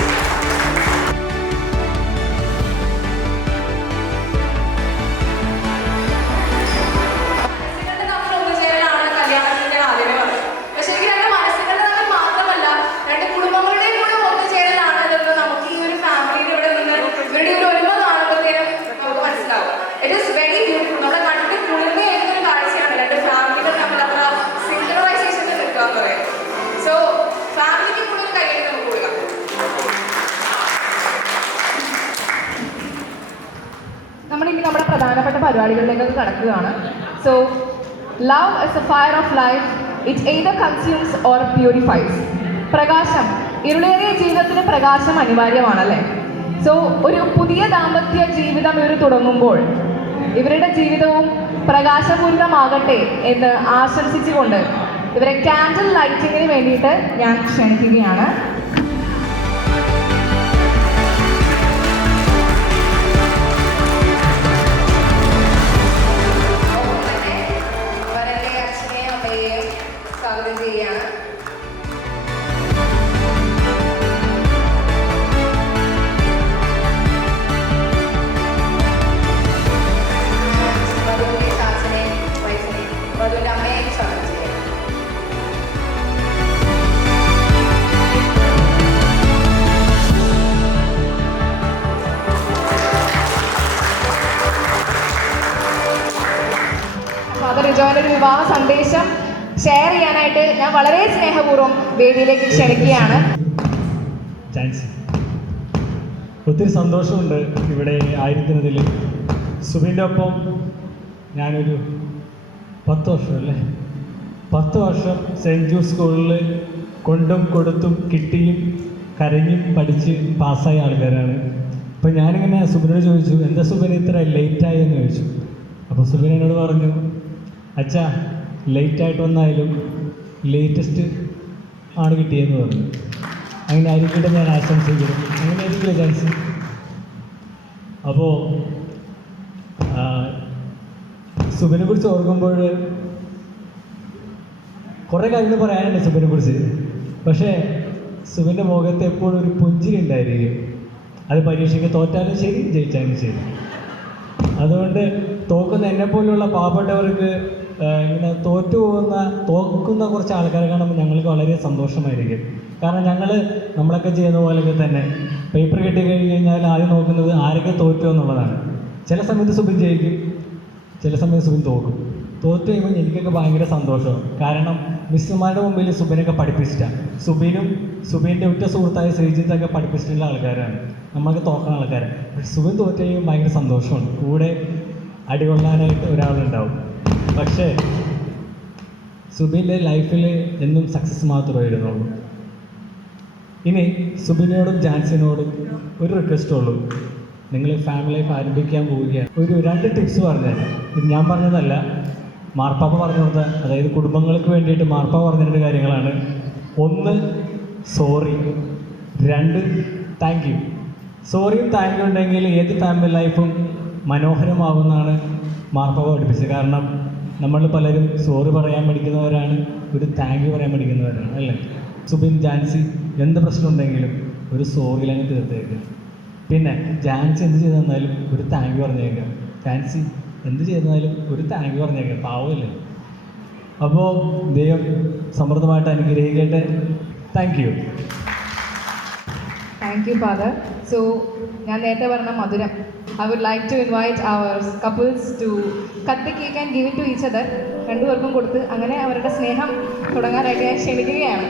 So, love is a fire of life. It either consumes or purifies. Pragasham. ഇരുളേറിയ ജീവിതത്തിന് പ്രകാശം അനിവാര്യമാണല്ലേ. So ഒരു പുതിയ ദാമ്പത്യ ജീവിതം ഇവർ തുടങ്ങുമ്പോൾ ഇവരുടെ ജീവിതവും പ്രകാശപൂരിതമാകട്ടെ എന്ന് ആശംസിച്ചുകൊണ്ട് ഇവരെ കാൻഡിൽ ലൈറ്റിങ്ങിന് വേണ്ടിയിട്ട് ഞാൻ ക്ഷണിക്കുകയാണ്. വിവാഹ സന്ദേശം ഷെയർ ചെയ്യാനായിട്ട് ഞാൻ വളരെ സ്നേഹപൂർവ്വം വേദിയിലേക്ക് ക്ഷണിക്കുകയാണ്. ഒത്തിരി സന്തോഷമുണ്ട് ഇവിടെ ആയിരിക്കുന്നതിൽ. സുബിൻ്റെ ഒപ്പം ഞാനൊരു 10 വർഷം സെൻറ്റ് ജൂസ് സ്കൂളിൽ കൊണ്ടും കൊടുത്തും കിട്ടിയും കരഞ്ഞും പഠിച്ച് പാസ്സായ ആൾക്കാരാണ്. അപ്പോൾ ഞാനിങ്ങനെ സുബിനോട് ചോദിച്ചു, എന്താ സുബിൻ ഇത്ര ലേറ്റായി എന്ന് ചോദിച്ചു. അപ്പോൾ സുബിൻ എന്നോട് പറഞ്ഞു, അച്ഛാ ലേറ്റായിട്ട് വന്നായാലും ലേറ്റസ്റ്റ് ആണ് കിട്ടിയെന്ന് പറഞ്ഞു. അങ്ങനെ ആയിരിക്കട്ടെ ഞാൻ ആശംസിക്കുന്നു. അങ്ങനെ ആയിരിക്കില്ല ചാൻസ്. അപ്പോൾ സുബിനെ കുറിച്ച് ഓർക്കുമ്പോൾ കുറേ കാര്യങ്ങൾ പറയാനുണ്ട് സുബിനെ കുറിച്ച്. പക്ഷേ സുബിൻ്റെ മുഖത്ത് എപ്പോഴും ഒരു പുഞ്ചിരി ഉണ്ടായിരിക്കും. അത് പരീക്ഷയ്ക്ക് തോറ്റാലും ശരി, ജയിച്ചാലും ശരി. അതുകൊണ്ട് തോക്കുന്ന എന്നെപ്പോലുള്ള പാവപ്പെട്ടവർക്ക് ഇങ്ങനെ തോക്കുന്ന കുറച്ച് ആൾക്കാരെ കാണുമ്പോൾ ഞങ്ങൾക്ക് വളരെ സന്തോഷമായിരിക്കും. കാരണം നമ്മളൊക്കെ ചെയ്യുന്ന പോലെയൊക്കെ തന്നെ പേപ്പർ കിട്ടിക്കഴിഞ്ഞ് കഴിഞ്ഞാൽ ആദ്യം നോക്കുന്നത് ആരൊക്കെ തോറ്റോ എന്നുള്ളതാണ്. ചില സമയത്ത് സുബിൻ ജയിക്കും, ചില സമയത്ത് സുബിൻ തോക്കും. തോറ്റു കഴിയുമ്പോൾ എനിക്കൊക്കെ ഭയങ്കര സന്തോഷമാണ്. കാരണം മിസ്സുമാരുടെ മുമ്പിൽ സുബിനൊക്കെ പഠിപ്പിച്ചിട്ടാണ്. സുബിൻ്റെ ഉറ്റ സുഹൃത്തായ ശ്രീജിത്തൊക്കെ പഠിപ്പിച്ചിട്ടുള്ള ആൾക്കാരാണ്. നമ്മളൊക്കെ തോക്കുന്ന ആൾക്കാരാണ്. പക്ഷെ സുബിൻ തോറ്റു കഴിയുമ്പോൾ ഭയങ്കര സന്തോഷമാണ്. കൂടെ അടികൊള്ളാനായിട്ട് ഒരാളുണ്ടാവും. പക്ഷേ സുബിൻ്റെ ലൈഫിൽ എന്നും സക്സസ് മാത്രമേ വരുന്നുള്ളൂ. ഇനി സുബിനോടും ജാൻസിനോടും ഒരു റിക്വസ്റ്റ് ഉള്ളൂ. നിങ്ങൾ ഫാമിലി ലൈഫ് ആരംഭിക്കാൻ പോവുകയാണ്. ഒരു 2 ടിപ്സ് പറഞ്ഞുതരാം. ഇത് ഞാൻ പറഞ്ഞതല്ല, മാർപ്പാപ്പ പറഞ്ഞു കൊടുത്ത, അതായത് കുടുംബങ്ങൾക്ക് വേണ്ടിയിട്ട് മാർപ്പാപ്പ പറഞ്ഞിട്ട് കാര്യങ്ങളാണ്. 1 സോറി, 2 താങ്ക് യു. സോറിയും താങ്ക് യു ഉണ്ടെങ്കിൽ ഏത് ഫാമിലി ലൈഫും മനോഹരമാകുമെന്നാണ് മാർപ്പാപ്പ പഠിപ്പിച്ചത്. കാരണം നമ്മൾ പലരും സോറി പറയാൻ പഠിക്കുന്നവരാണ്, ഒരു താങ്ക് യു പറയാൻ പഠിക്കുന്നവരാണ്, അല്ലേ? സുബിൻ, ജാൻസി എന്ത് പ്രശ്നം ഉണ്ടെങ്കിലും ഒരു സോറിയിലങ്ങ് തീർത്തേക്കുക. പിന്നെ ജാൻസി എന്ത് ചെയ്തു തന്നാലും ഒരു താങ്ക് യു പറഞ്ഞേക്കാം. ജാൻസി എന്ത് ചെയ്താലും ഒരു താങ്ക് യു പറഞ്ഞേക്കാം, പാവമല്ലേ? അപ്പോൾ ദൈവം സമൃദ്ധമായിട്ട് അനുഗ്രഹിക്കട്ടെ. Thank you. Thank you father. So ഞാൻ നേരത്തെ പറഞ്ഞ മധുരം, I would like to invite our couples to cut the cake and give it to each other. രണ്ടുപേർക്കും കൊടുത്ത് അങ്ങനെ അവരുടെ സ്നേഹം തുടങ്ങാനായിട്ട് ഞാൻ ക്ഷണിക്കുകയാണ്.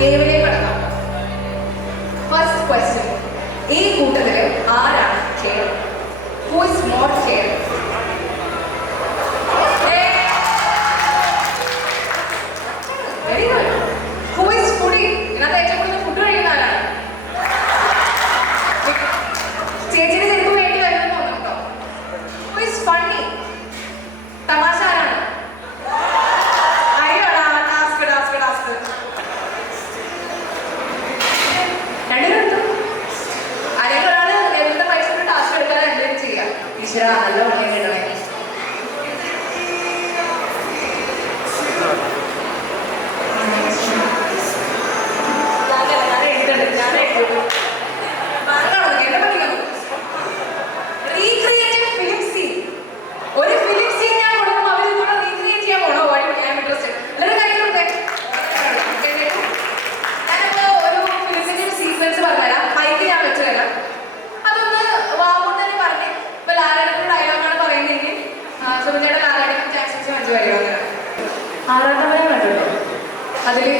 ഗെയിമിലേക്ക് കടക്കാം. ഫസ്റ്റ് ക്വസ്റ്റ്യൻ, ഈ കൂട്ടത്തില് ആരാണ് care? Who is more care? Very good. Who is foodie? ഇതിനകത്ത് ഏറ്റവും കൂടുതൽ ഫുഡ് കഴിക്കുന്ന ആരാണ്? ചേച്ചിയുടെ ചെരുപ്പ് വേണ്ടി വരുന്നു തോന്നുന്നുണ്ടോ? Who is funny? തമാശ ആരാണ്? ഈശ്വര നല്ല ഉണങ്ങി കിട്ടണേ. റീക്രിയേറ്റീവ് ഫിലിം സീൻ. ഒരു ഫിലിം സീൻ ഞാൻ കൊടുക്കുമ്പോൾ അവർ കൂടെ റീക്രിയേറ്റ് ചെയ്യാൻ പോണോ? ഞാൻ ഇൻട്രസ്റ്റ്. എല്ലാവരും കൈകൊടുത്തേ. ഞാനിപ്പോ ഒരു ഫിലിമിന്റെ സീക്വൻസ് പറഞ്ഞുതരാം. മൈക്ക് ഞാൻ വെച്ചു തരാം. അതൊന്ന് വാമോട്ട് തന്നെ പറഞ്ഞ് ഇപ്പൊ ലാലാടിന്റെ ഡയലോഗാണ് പറയുന്നതെങ്കിൽ സുബിനയുടെ ലാലാടിക്കും ജാക്സൺസും 5 വരികയാണ്. ആറാട്ടമല കണ്ടിട്ടുണ്ടോ? അതില്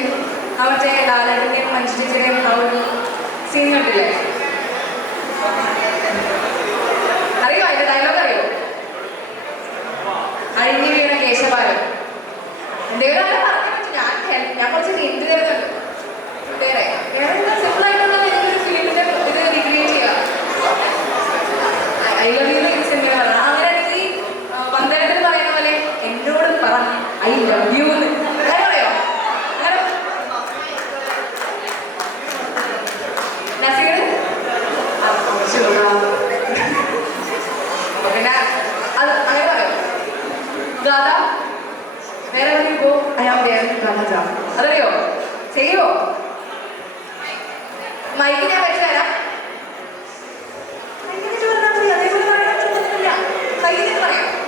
മറ്റേ ലാലാടിന്റെയും മനുഷ്യയുടെയും ആ ഒരു സീൻ കണ്ടില്ലേ? അറിയോ അതിന്റെ ഡയലോഗ്? അറിയോ? അഴിഞ്ഞു വീണ കേശപാലം. എന്തെങ്കിലും ആരും പറഞ്ഞു പറ്റും. ഞാൻ കുറച്ച് ഹിന്റ് തരുന്നുണ്ട്. വേറെ സിമ്പിൾ ആയിട്ടുള്ള ഒരു ഫിലിമിന്റെ ഇത് റീക്രിയേറ്റ് ചെയ്യുക. ഐ ലവ് യു സിനിമ പറയണം. അങ്ങനെയാണെങ്കിൽ വന്ദനത്തിൽ പറയുന്ന പോലെ എന്നോട് പറ ഐ ലവ് യു എന്ന്. അങ്ങനെ പറയോ? അങ്ങനെ നസീർ പിന്നെ അത് അങ്ങനെ പറയോ? ഗാഥ വേറെ എവിടെയോ അയാൾ വേറെ ഗാഥ. അതറിയോ? ചെയ്യുവോ? മൈക്ക് ഞാൻ വെച്ച് തരാം.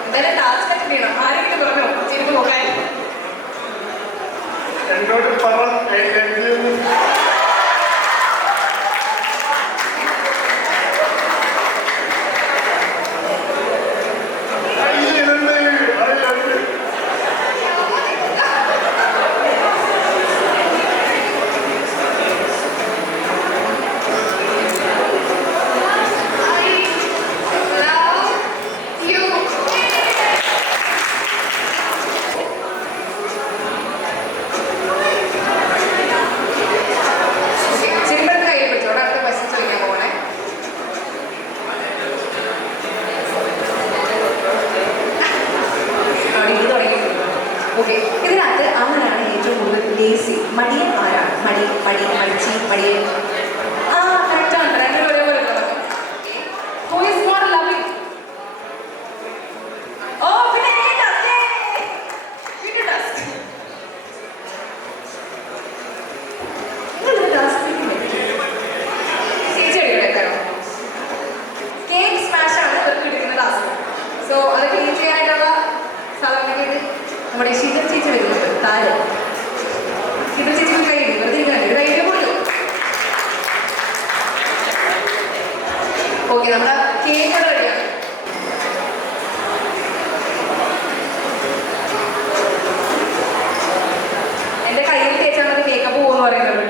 എന്തായാലും ടാസ്ക് അറ്റൻഡ് ചെയ്യണം. ആരെങ്കിലും പറഞ്ഞോ ചിരിപ്പ് നോക്കാൻ? എന്നോട് പറ. ഇതിനകത്ത് ആരാണ് ഏറ്റവും കൂടുതൽ ലേസി? മടിയൻ ആരാണ്? മടിച്ചി മടിയൻ. ആ കറക്റ്റാണ്. രണ്ടും ഒരേപോലെ. Who is more loving? ഓ പിന്നെ ചേച്ചി എടുക്കട്ടെ. കേക്ക് സ്മാഷ് ആണ് ഇവർക്ക് കിട്ടുന്ന ടാസ്ക്. സോ അത് ക്ലീൻ ചെയ്യാനായിട്ടുള്ള സാധാരണ നമ്മുടെ ശീതൽ ചേച്ചി വരുന്നുണ്ട്. താരം ശീതൽ ചേച്ചി കൈ വെറുതെ ഒരു കൈ പോലും. ഓക്കെ, നമ്മുടെ കേക്ക് റെഡിയാണ്. എന്റെ കയ്യിൽ തേച്ചാൽ മതി മേക്കപ്പ് പോകുമെന്ന് പറയുന്നത്.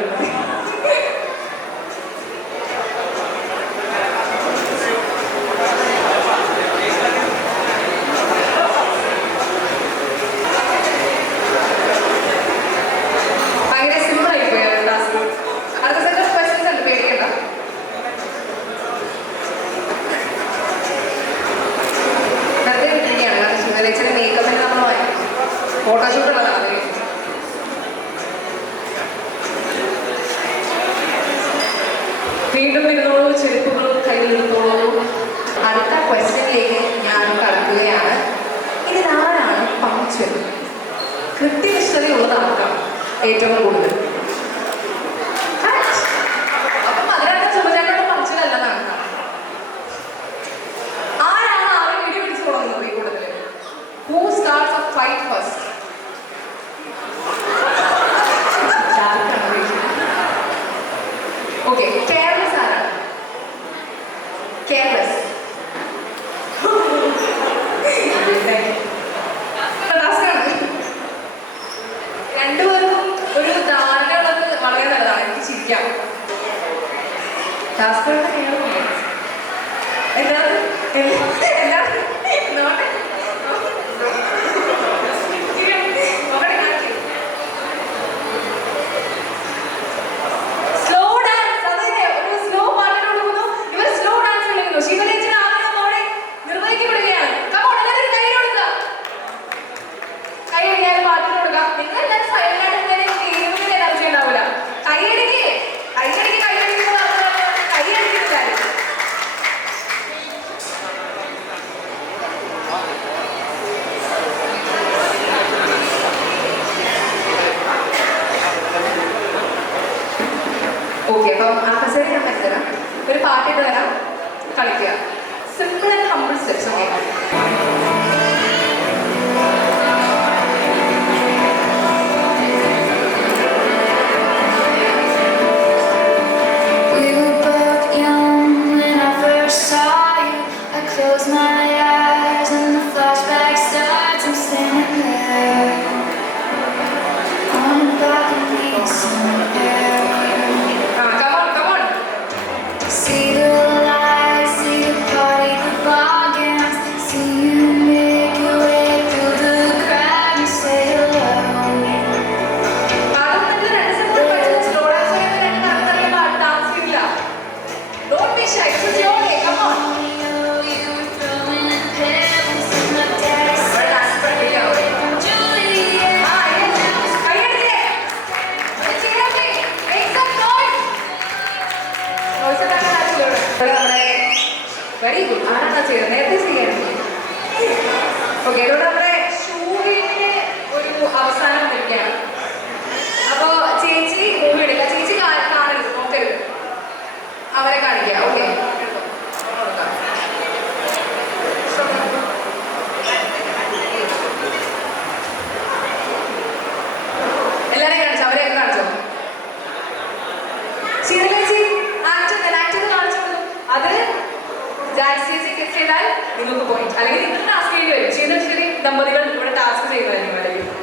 ഫോട്ടോഷൂട്ട് ഉള്ളതാണ്. വീണ്ടും ഇരുന്നോളൂ, ചെരുപ്പുകളും കയ്യിൽ ഇരുന്നോളൂ. അടുത്ത ക്വസ്റ്റ്യനിലേക്ക് ഞാൻ കടക്കുകയാണ്. ഇതിലാരാണ് പങ്ക്ച്വൽ? കൃത്യനിഷ്ഠതയുള്ളതാണ് ഏറ്റവും കൂടുതൽ. അപ്പം അതിനകത്ത് ചുമചാട്ടോട് പങ്ക്ച്വൽ അല്ലെന്നാണ്. ആരാണ് ആരും ഇടി പിടിച്ചു തുടങ്ങുന്നത് ഈ കൂടുതൽ? Who starts a fight first? Okay, careless ആരാണ്? Careless. രണ്ടുപേർക്കും ഒരു ഇരിക്കാം. ടാസ്കുകളുടെ കേൾക്കുമോ? എല്ലാവരും സ്ലോ ഡാൻസ്. അതെ, ഒരു സ്ലോ പാട്ടിന് കൊടുക്കുന്നു. ഇവർ സ്ലോ ഡാൻസ് കളിക്കുന്നു. ശിവരേച്ചൻ ആഗ്രഹം അവിടെ നിർവഹിക്കപ്പെടുകയാണ്. എല്ലാവരും കൈ കൊടുക്കുക. കൈ അടിക്കാനും പാട്ടിന് കൊടുക്കുക. നിങ്ങൾ എല്ലാവരും സൈലന്റായിട്ട് ചെയ്യുന്നതിന് എനർജി ഉണ്ടാവില്ല. കൈയടിക്ക് കൈയടിക്ക് കൈയടിക്കുന്നത് കൈയടിക്കുന്നില്ല. ഓക്കെ, അപ്പം ആ കസേര ഞാൻ തരാം. ഒരു പാട്ടിട്ട് തരാം, കളിക്കുക. Simple and humble steps. Okay, very good. ആരാണ് ചെയ്തത്? നേരത്തെ ചെയ്യായിരുന്നു. ഓക്കെ, അതുകൊണ്ട് നമ്മുടെ ഷൂവിന്റെ ഒരു അവസാനം വന്നിരിക്കുകയാണ്. അപ്പോൾ ചേച്ചി മൂവി എടുക്കുക. ചേച്ചി കാണരുത്, നോക്കരുത്, അവരെ കാണിക്കുക. ഓക്കെ, എല്ലാവരെയും കാണിച്ചോ? അവരെയൊക്കെ കാണിച്ചോ? ശീതലേച്ചി ആക്ടർ കാണിച്ചു. അത് ജാൻസിയെ ഗെറ്റ് ചെയ്താൽ നിങ്ങൾക്ക് പോയിന്റ്, അല്ലെങ്കിൽ നിങ്ങൾ ടാസ്ക് ചെയ്യേണ്ടി വരും. ശരി, ദമ്പതികൾ ഇവിടെ ടാസ്ക് ചെയ്യുന്നതായിരിക്കും.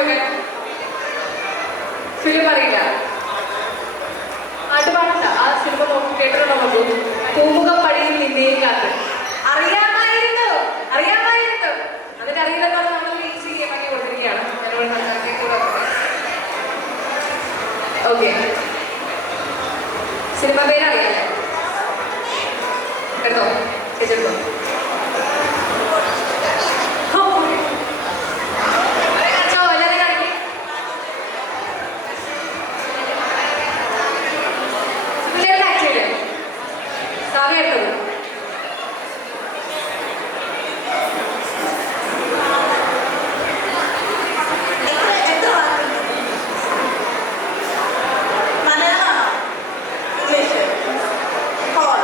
അല്ലെങ്കിൽ ഫിലിം അറിയില്ല, പാട്ട് പാടണ്ട. ആ സിനിമ നോക്കി കേട്ടിട്ടുണ്ടോ? നമുക്ക് പൂമുഖം പടിയിൽ നിന്നേയും കാത്ത്. അറിയാമായിരുന്നു. അതിന്റെ അറിയില്ലെന്ന് നമ്മൾ ഈസി ആക്കി കൊടുത്തിരിക്കുകയാണ്. ഓക്കെ, സിനിമ പേരറിയാലോ? കേട്ടോ, കേട്ടോ. English. Paul.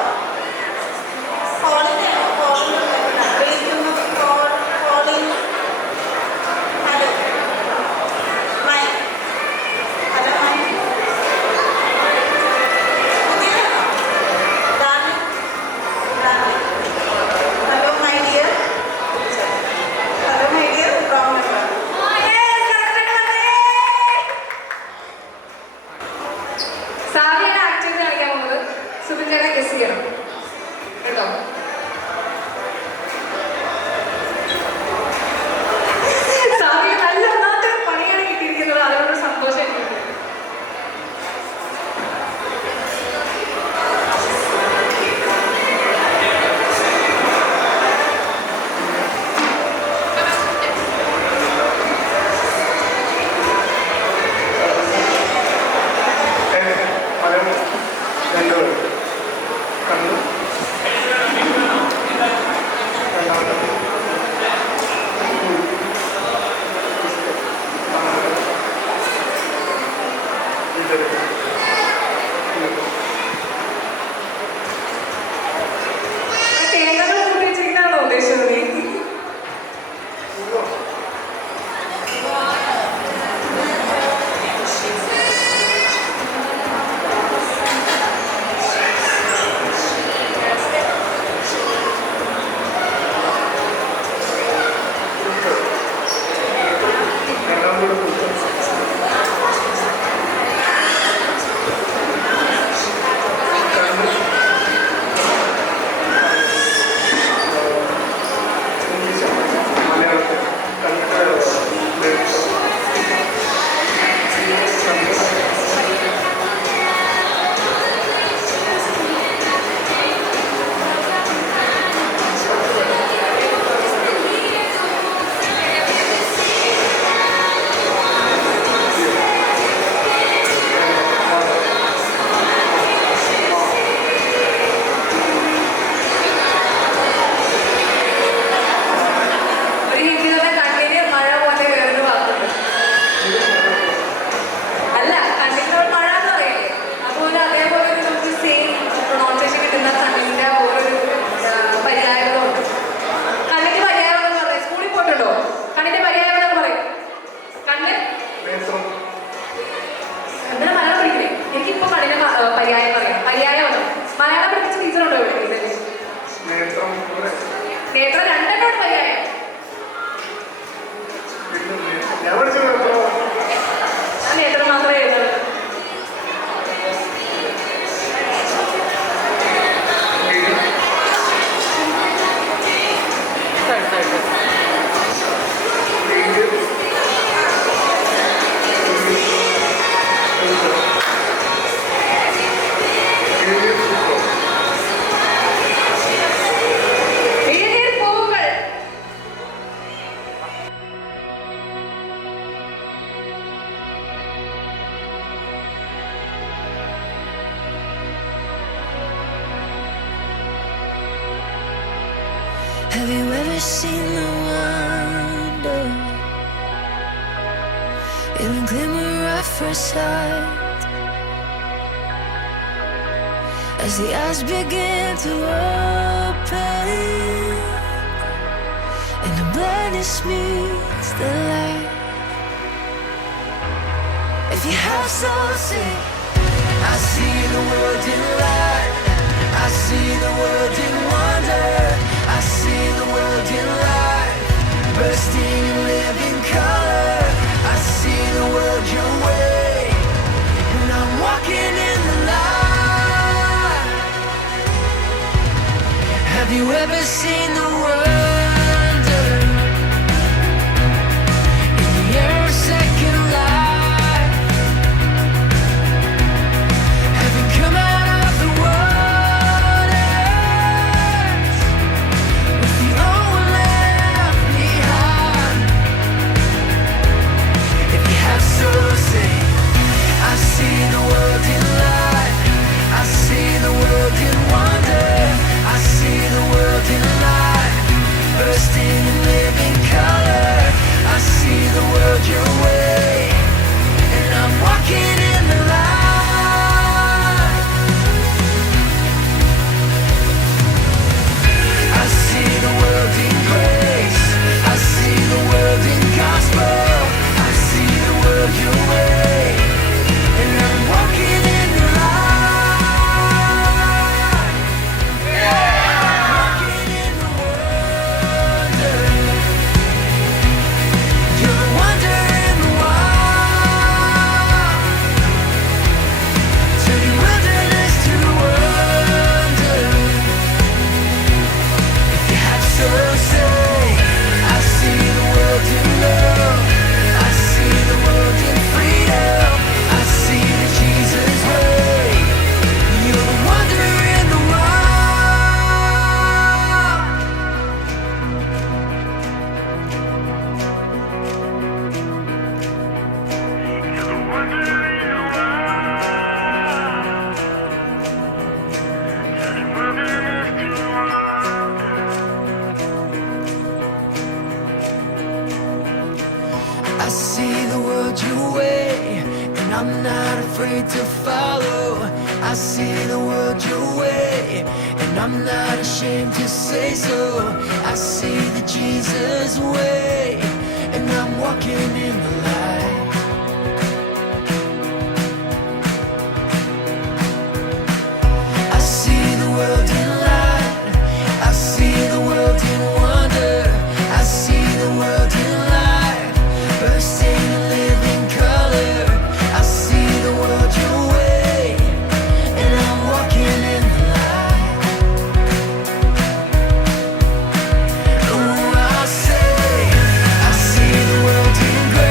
Have you ever seen the wonder in the glimmer of first sight? As the eyes begin to open and the blindness meets the light. If you have soul, say, I see the world in light. I see the world in wonder. I see the world in light, bursting in living color. I see the world your way, and I'm walking in the light. Have you ever seen the wonder in the air of second life? Having come out of the waters with the old one left behind. If you have soul, say, I see the world in light. I see the world in wonder. I see the world in light, bursting in living color. I see the world your way, and I'm walking in the light. I see the world in grace. I see the world in gospel. I see the world your way, and I'm walking in the light. Walking in the wonder. You're the wonder in the wild, turning wilderness to wonder. If you have soul, say, I see the world in love. I see the world in freedom. I see the Jesus way. You're the wonder in the wild. You're the wonder in the wild, turning wilderness to wonder. I see the world your way, and I'm not afraid to follow. I see the world your way, and I'm not ashamed to say so. I see the Jesus way, and I'm walking in the light. I see the world in light. I see the world in wonder. I see the world in light, bursting in living color. I see the world your way, and I'm walking in the light. Oh, I say, I see the world in grace.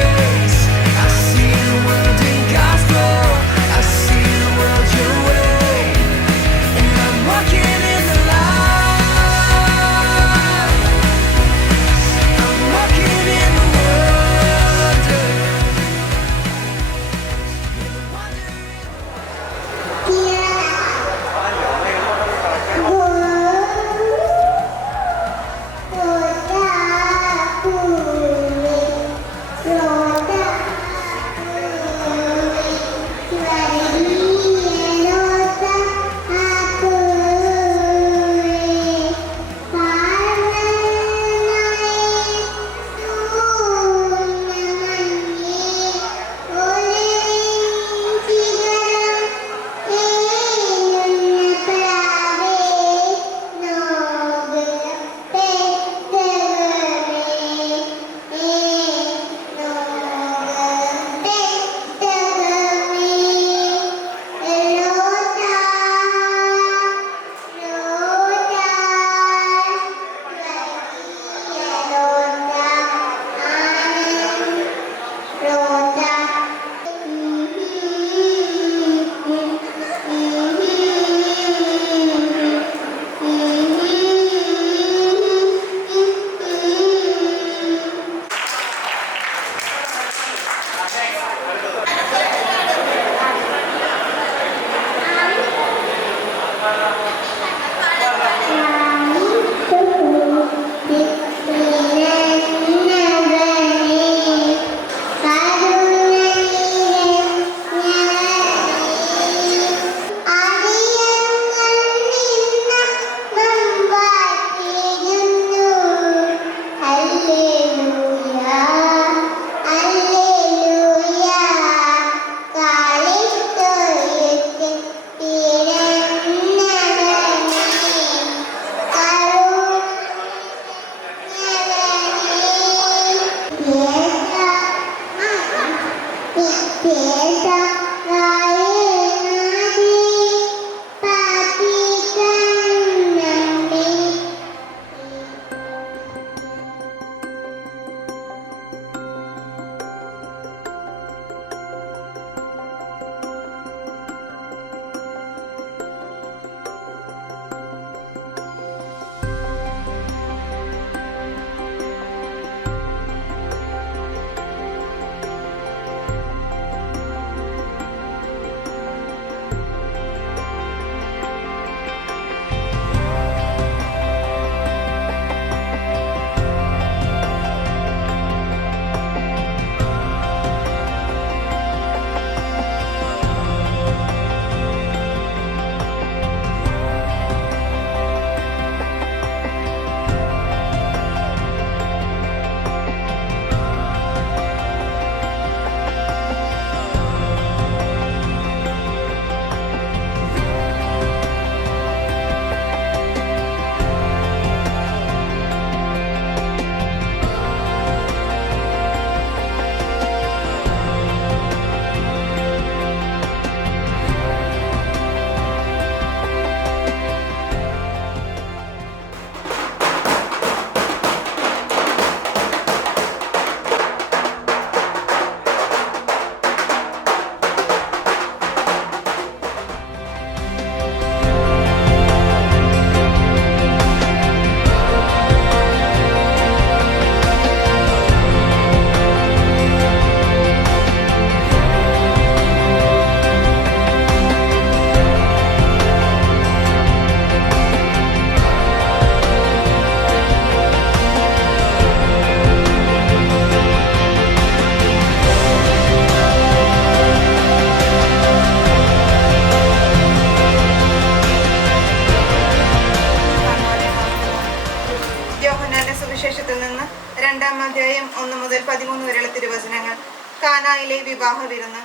സുവിശേഷത്തിൽ നിന്ന് 2-ാം അധ്യായം 1 മുതൽ 13 വരെയുള്ള തിരുവചനങ്ങൾ. കാനായിലെ വിവാഹ വിരുന്ന്.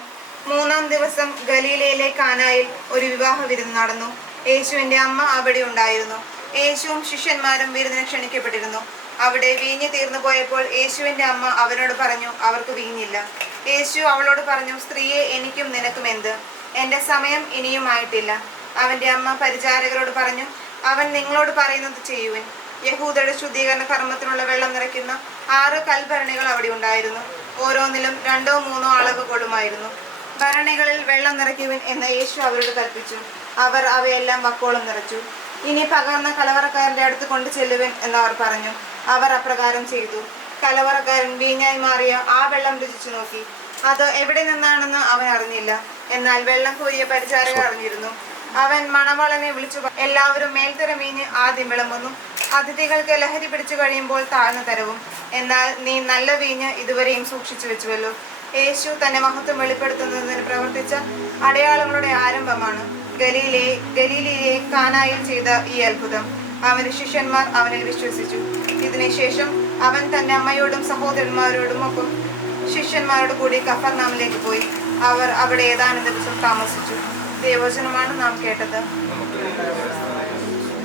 3-ാം ദിവസം ഗലീലയിലെ കാനായിൽ ഒരു വിവാഹ വിരുന്ന് നടന്നു. യേശുവിന്റെ അമ്മ അവിടെ ഉണ്ടായിരുന്നു. യേശുവും ശിഷ്യന്മാരും വിരുന്നിന് ക്ഷണിക്കപ്പെട്ടിരുന്നു. അവിടെ വീഞ്ഞ് തീർന്നു പോയപ്പോൾ യേശുവിന്റെ അമ്മ അവനോട് പറഞ്ഞു, അവർക്ക് വീഞ്ഞില്ല. യേശു അവളോട് പറഞ്ഞു, സ്ത്രീയെ, എനിക്കും നിനക്കും എന്ത്? എൻ്റെ സമയം ഇനിയും ആയിട്ടില്ല. അവന്റെ അമ്മ പരിചാരകരോട് പറഞ്ഞു, അവൻ നിങ്ങളോട് പറയുന്നത് ചെയ്യുവിൻ. യഹൂദരുടെ ശുദ്ധീകരണ കർമ്മത്തിനുള്ള വെള്ളം നിറയ്ക്കുന്ന 6 കൽഭരണികൾ അവിടെ ഉണ്ടായിരുന്നു. ഓരോന്നിലും 2-3 അളവ് കൊള്ളുമായിരുന്നു. ഭരണികളിൽ വെള്ളം നിറയ്ക്കുവിൻ എന്ന് യേശു അവരോട് കൽപ്പിച്ചു. അവർ അവയെല്ലാം വക്കോളം നിറച്ചു. ഇനി പകർന്ന കലവറക്കാരന്റെ അടുത്ത് കൊണ്ടു ചെല്ലുവിൻ എന്നവർ പറഞ്ഞു. അവർ അപ്രകാരം ചെയ്തു. കലവറക്കാരൻ വീഞ്ഞായി മാറിയ ആ വെള്ളം രുചിച്ചു നോക്കി. അത് എവിടെ നിന്നാണെന്ന് അവൻ അറിഞ്ഞില്ല. എന്നാൽ വെള്ളം കോരിയ പരിചാരകർ അറിഞ്ഞിരുന്നു. അവൻ മണവാളനെ വിളിച്ചു, എല്ലാവരും മേൽത്തരം വീഞ്ഞ് ആദ്യം വിളമ്പുന്നു, അതിഥികൾക്ക് ലഹരി പിടിച്ചു കഴിയുമ്പോൾ താഴ്ന്നു തരവും. എന്നാൽ നീ നല്ല വീഞ്ഞ് ഇതുവരെയും സൂക്ഷിച്ചു വെച്ചുവല്ലോ. യേശു തന്റെ മഹത്വം വെളിപ്പെടുത്തുന്നതിന് പ്രവർത്തിച്ച അടയാളങ്ങളുടെ ആരംഭമാണ് ഗലീലയിലെ കാനായിൽ ചെയ്ത ഈ അത്ഭുതം. അവന്റെ ശിഷ്യന്മാർ അവനിൽ വിശ്വസിച്ചു. ഇതിനുശേഷം അവൻ തന്റെ അമ്മയോടും സഹോദരന്മാരോടും ഒപ്പം ശിഷ്യന്മാരോട് കൂടി കഫർനാമിലേക്ക് പോയി. അവർ അവിടെ ഏതാനും ദിവസം താമസിച്ചു. ദൈവവചനമാണ് നാം കേട്ടത്.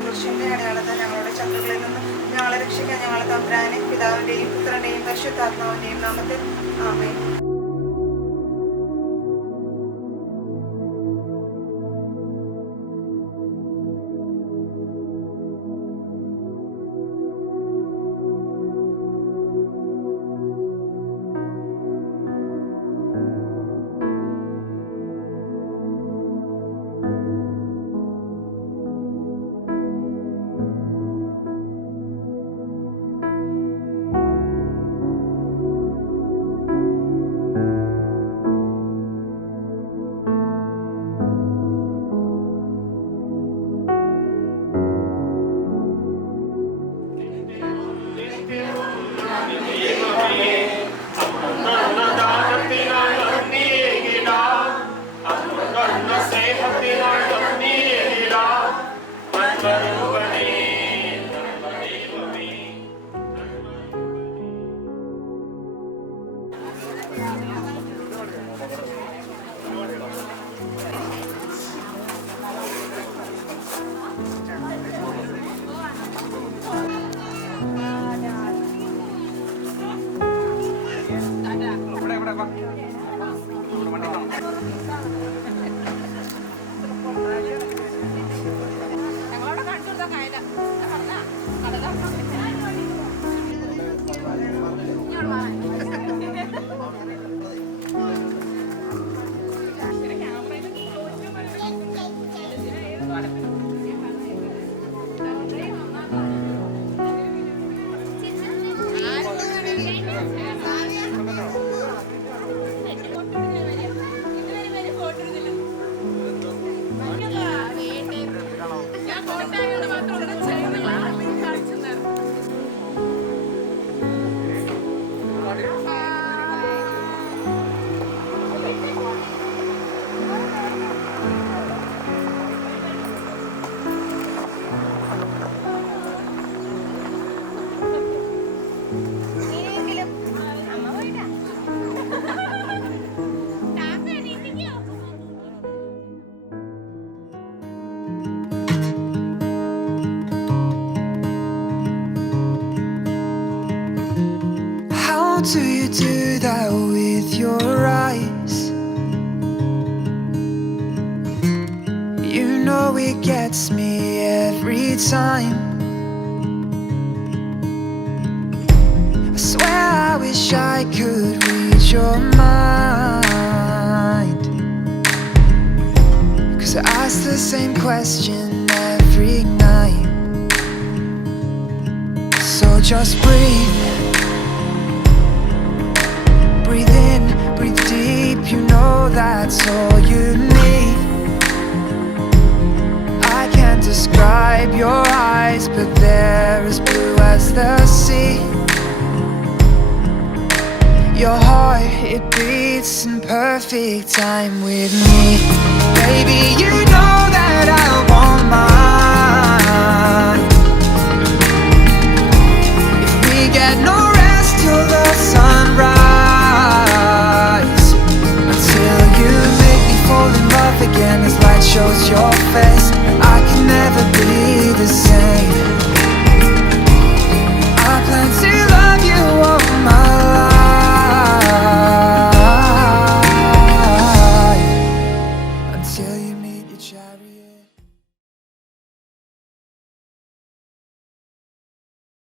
പുരുഷന്റെ അടയാളത്തെ ഞങ്ങളുടെ ശത്രുക്കളിൽ നിന്ന് ഞങ്ങളെ രക്ഷിക്കാൻ ഞങ്ങളെ തമ്പുരാനെ, പിതാവിന്റെയും പുത്രന്റെയും പരിശുദ്ധാത്മാവിന്റെയും നാമത്തിൽ ആമേൻ. Do you do that with your eyes? You know it gets me every time. I swear I wish I could read your mind, 'cause I ask the same question every night. So just breathe. Breathe in, breathe deep, you know that's all you need. I can't describe your eyes, but they're as blue as the sea. Your heart, it beats in perfect time with me. Baby, you know that I'll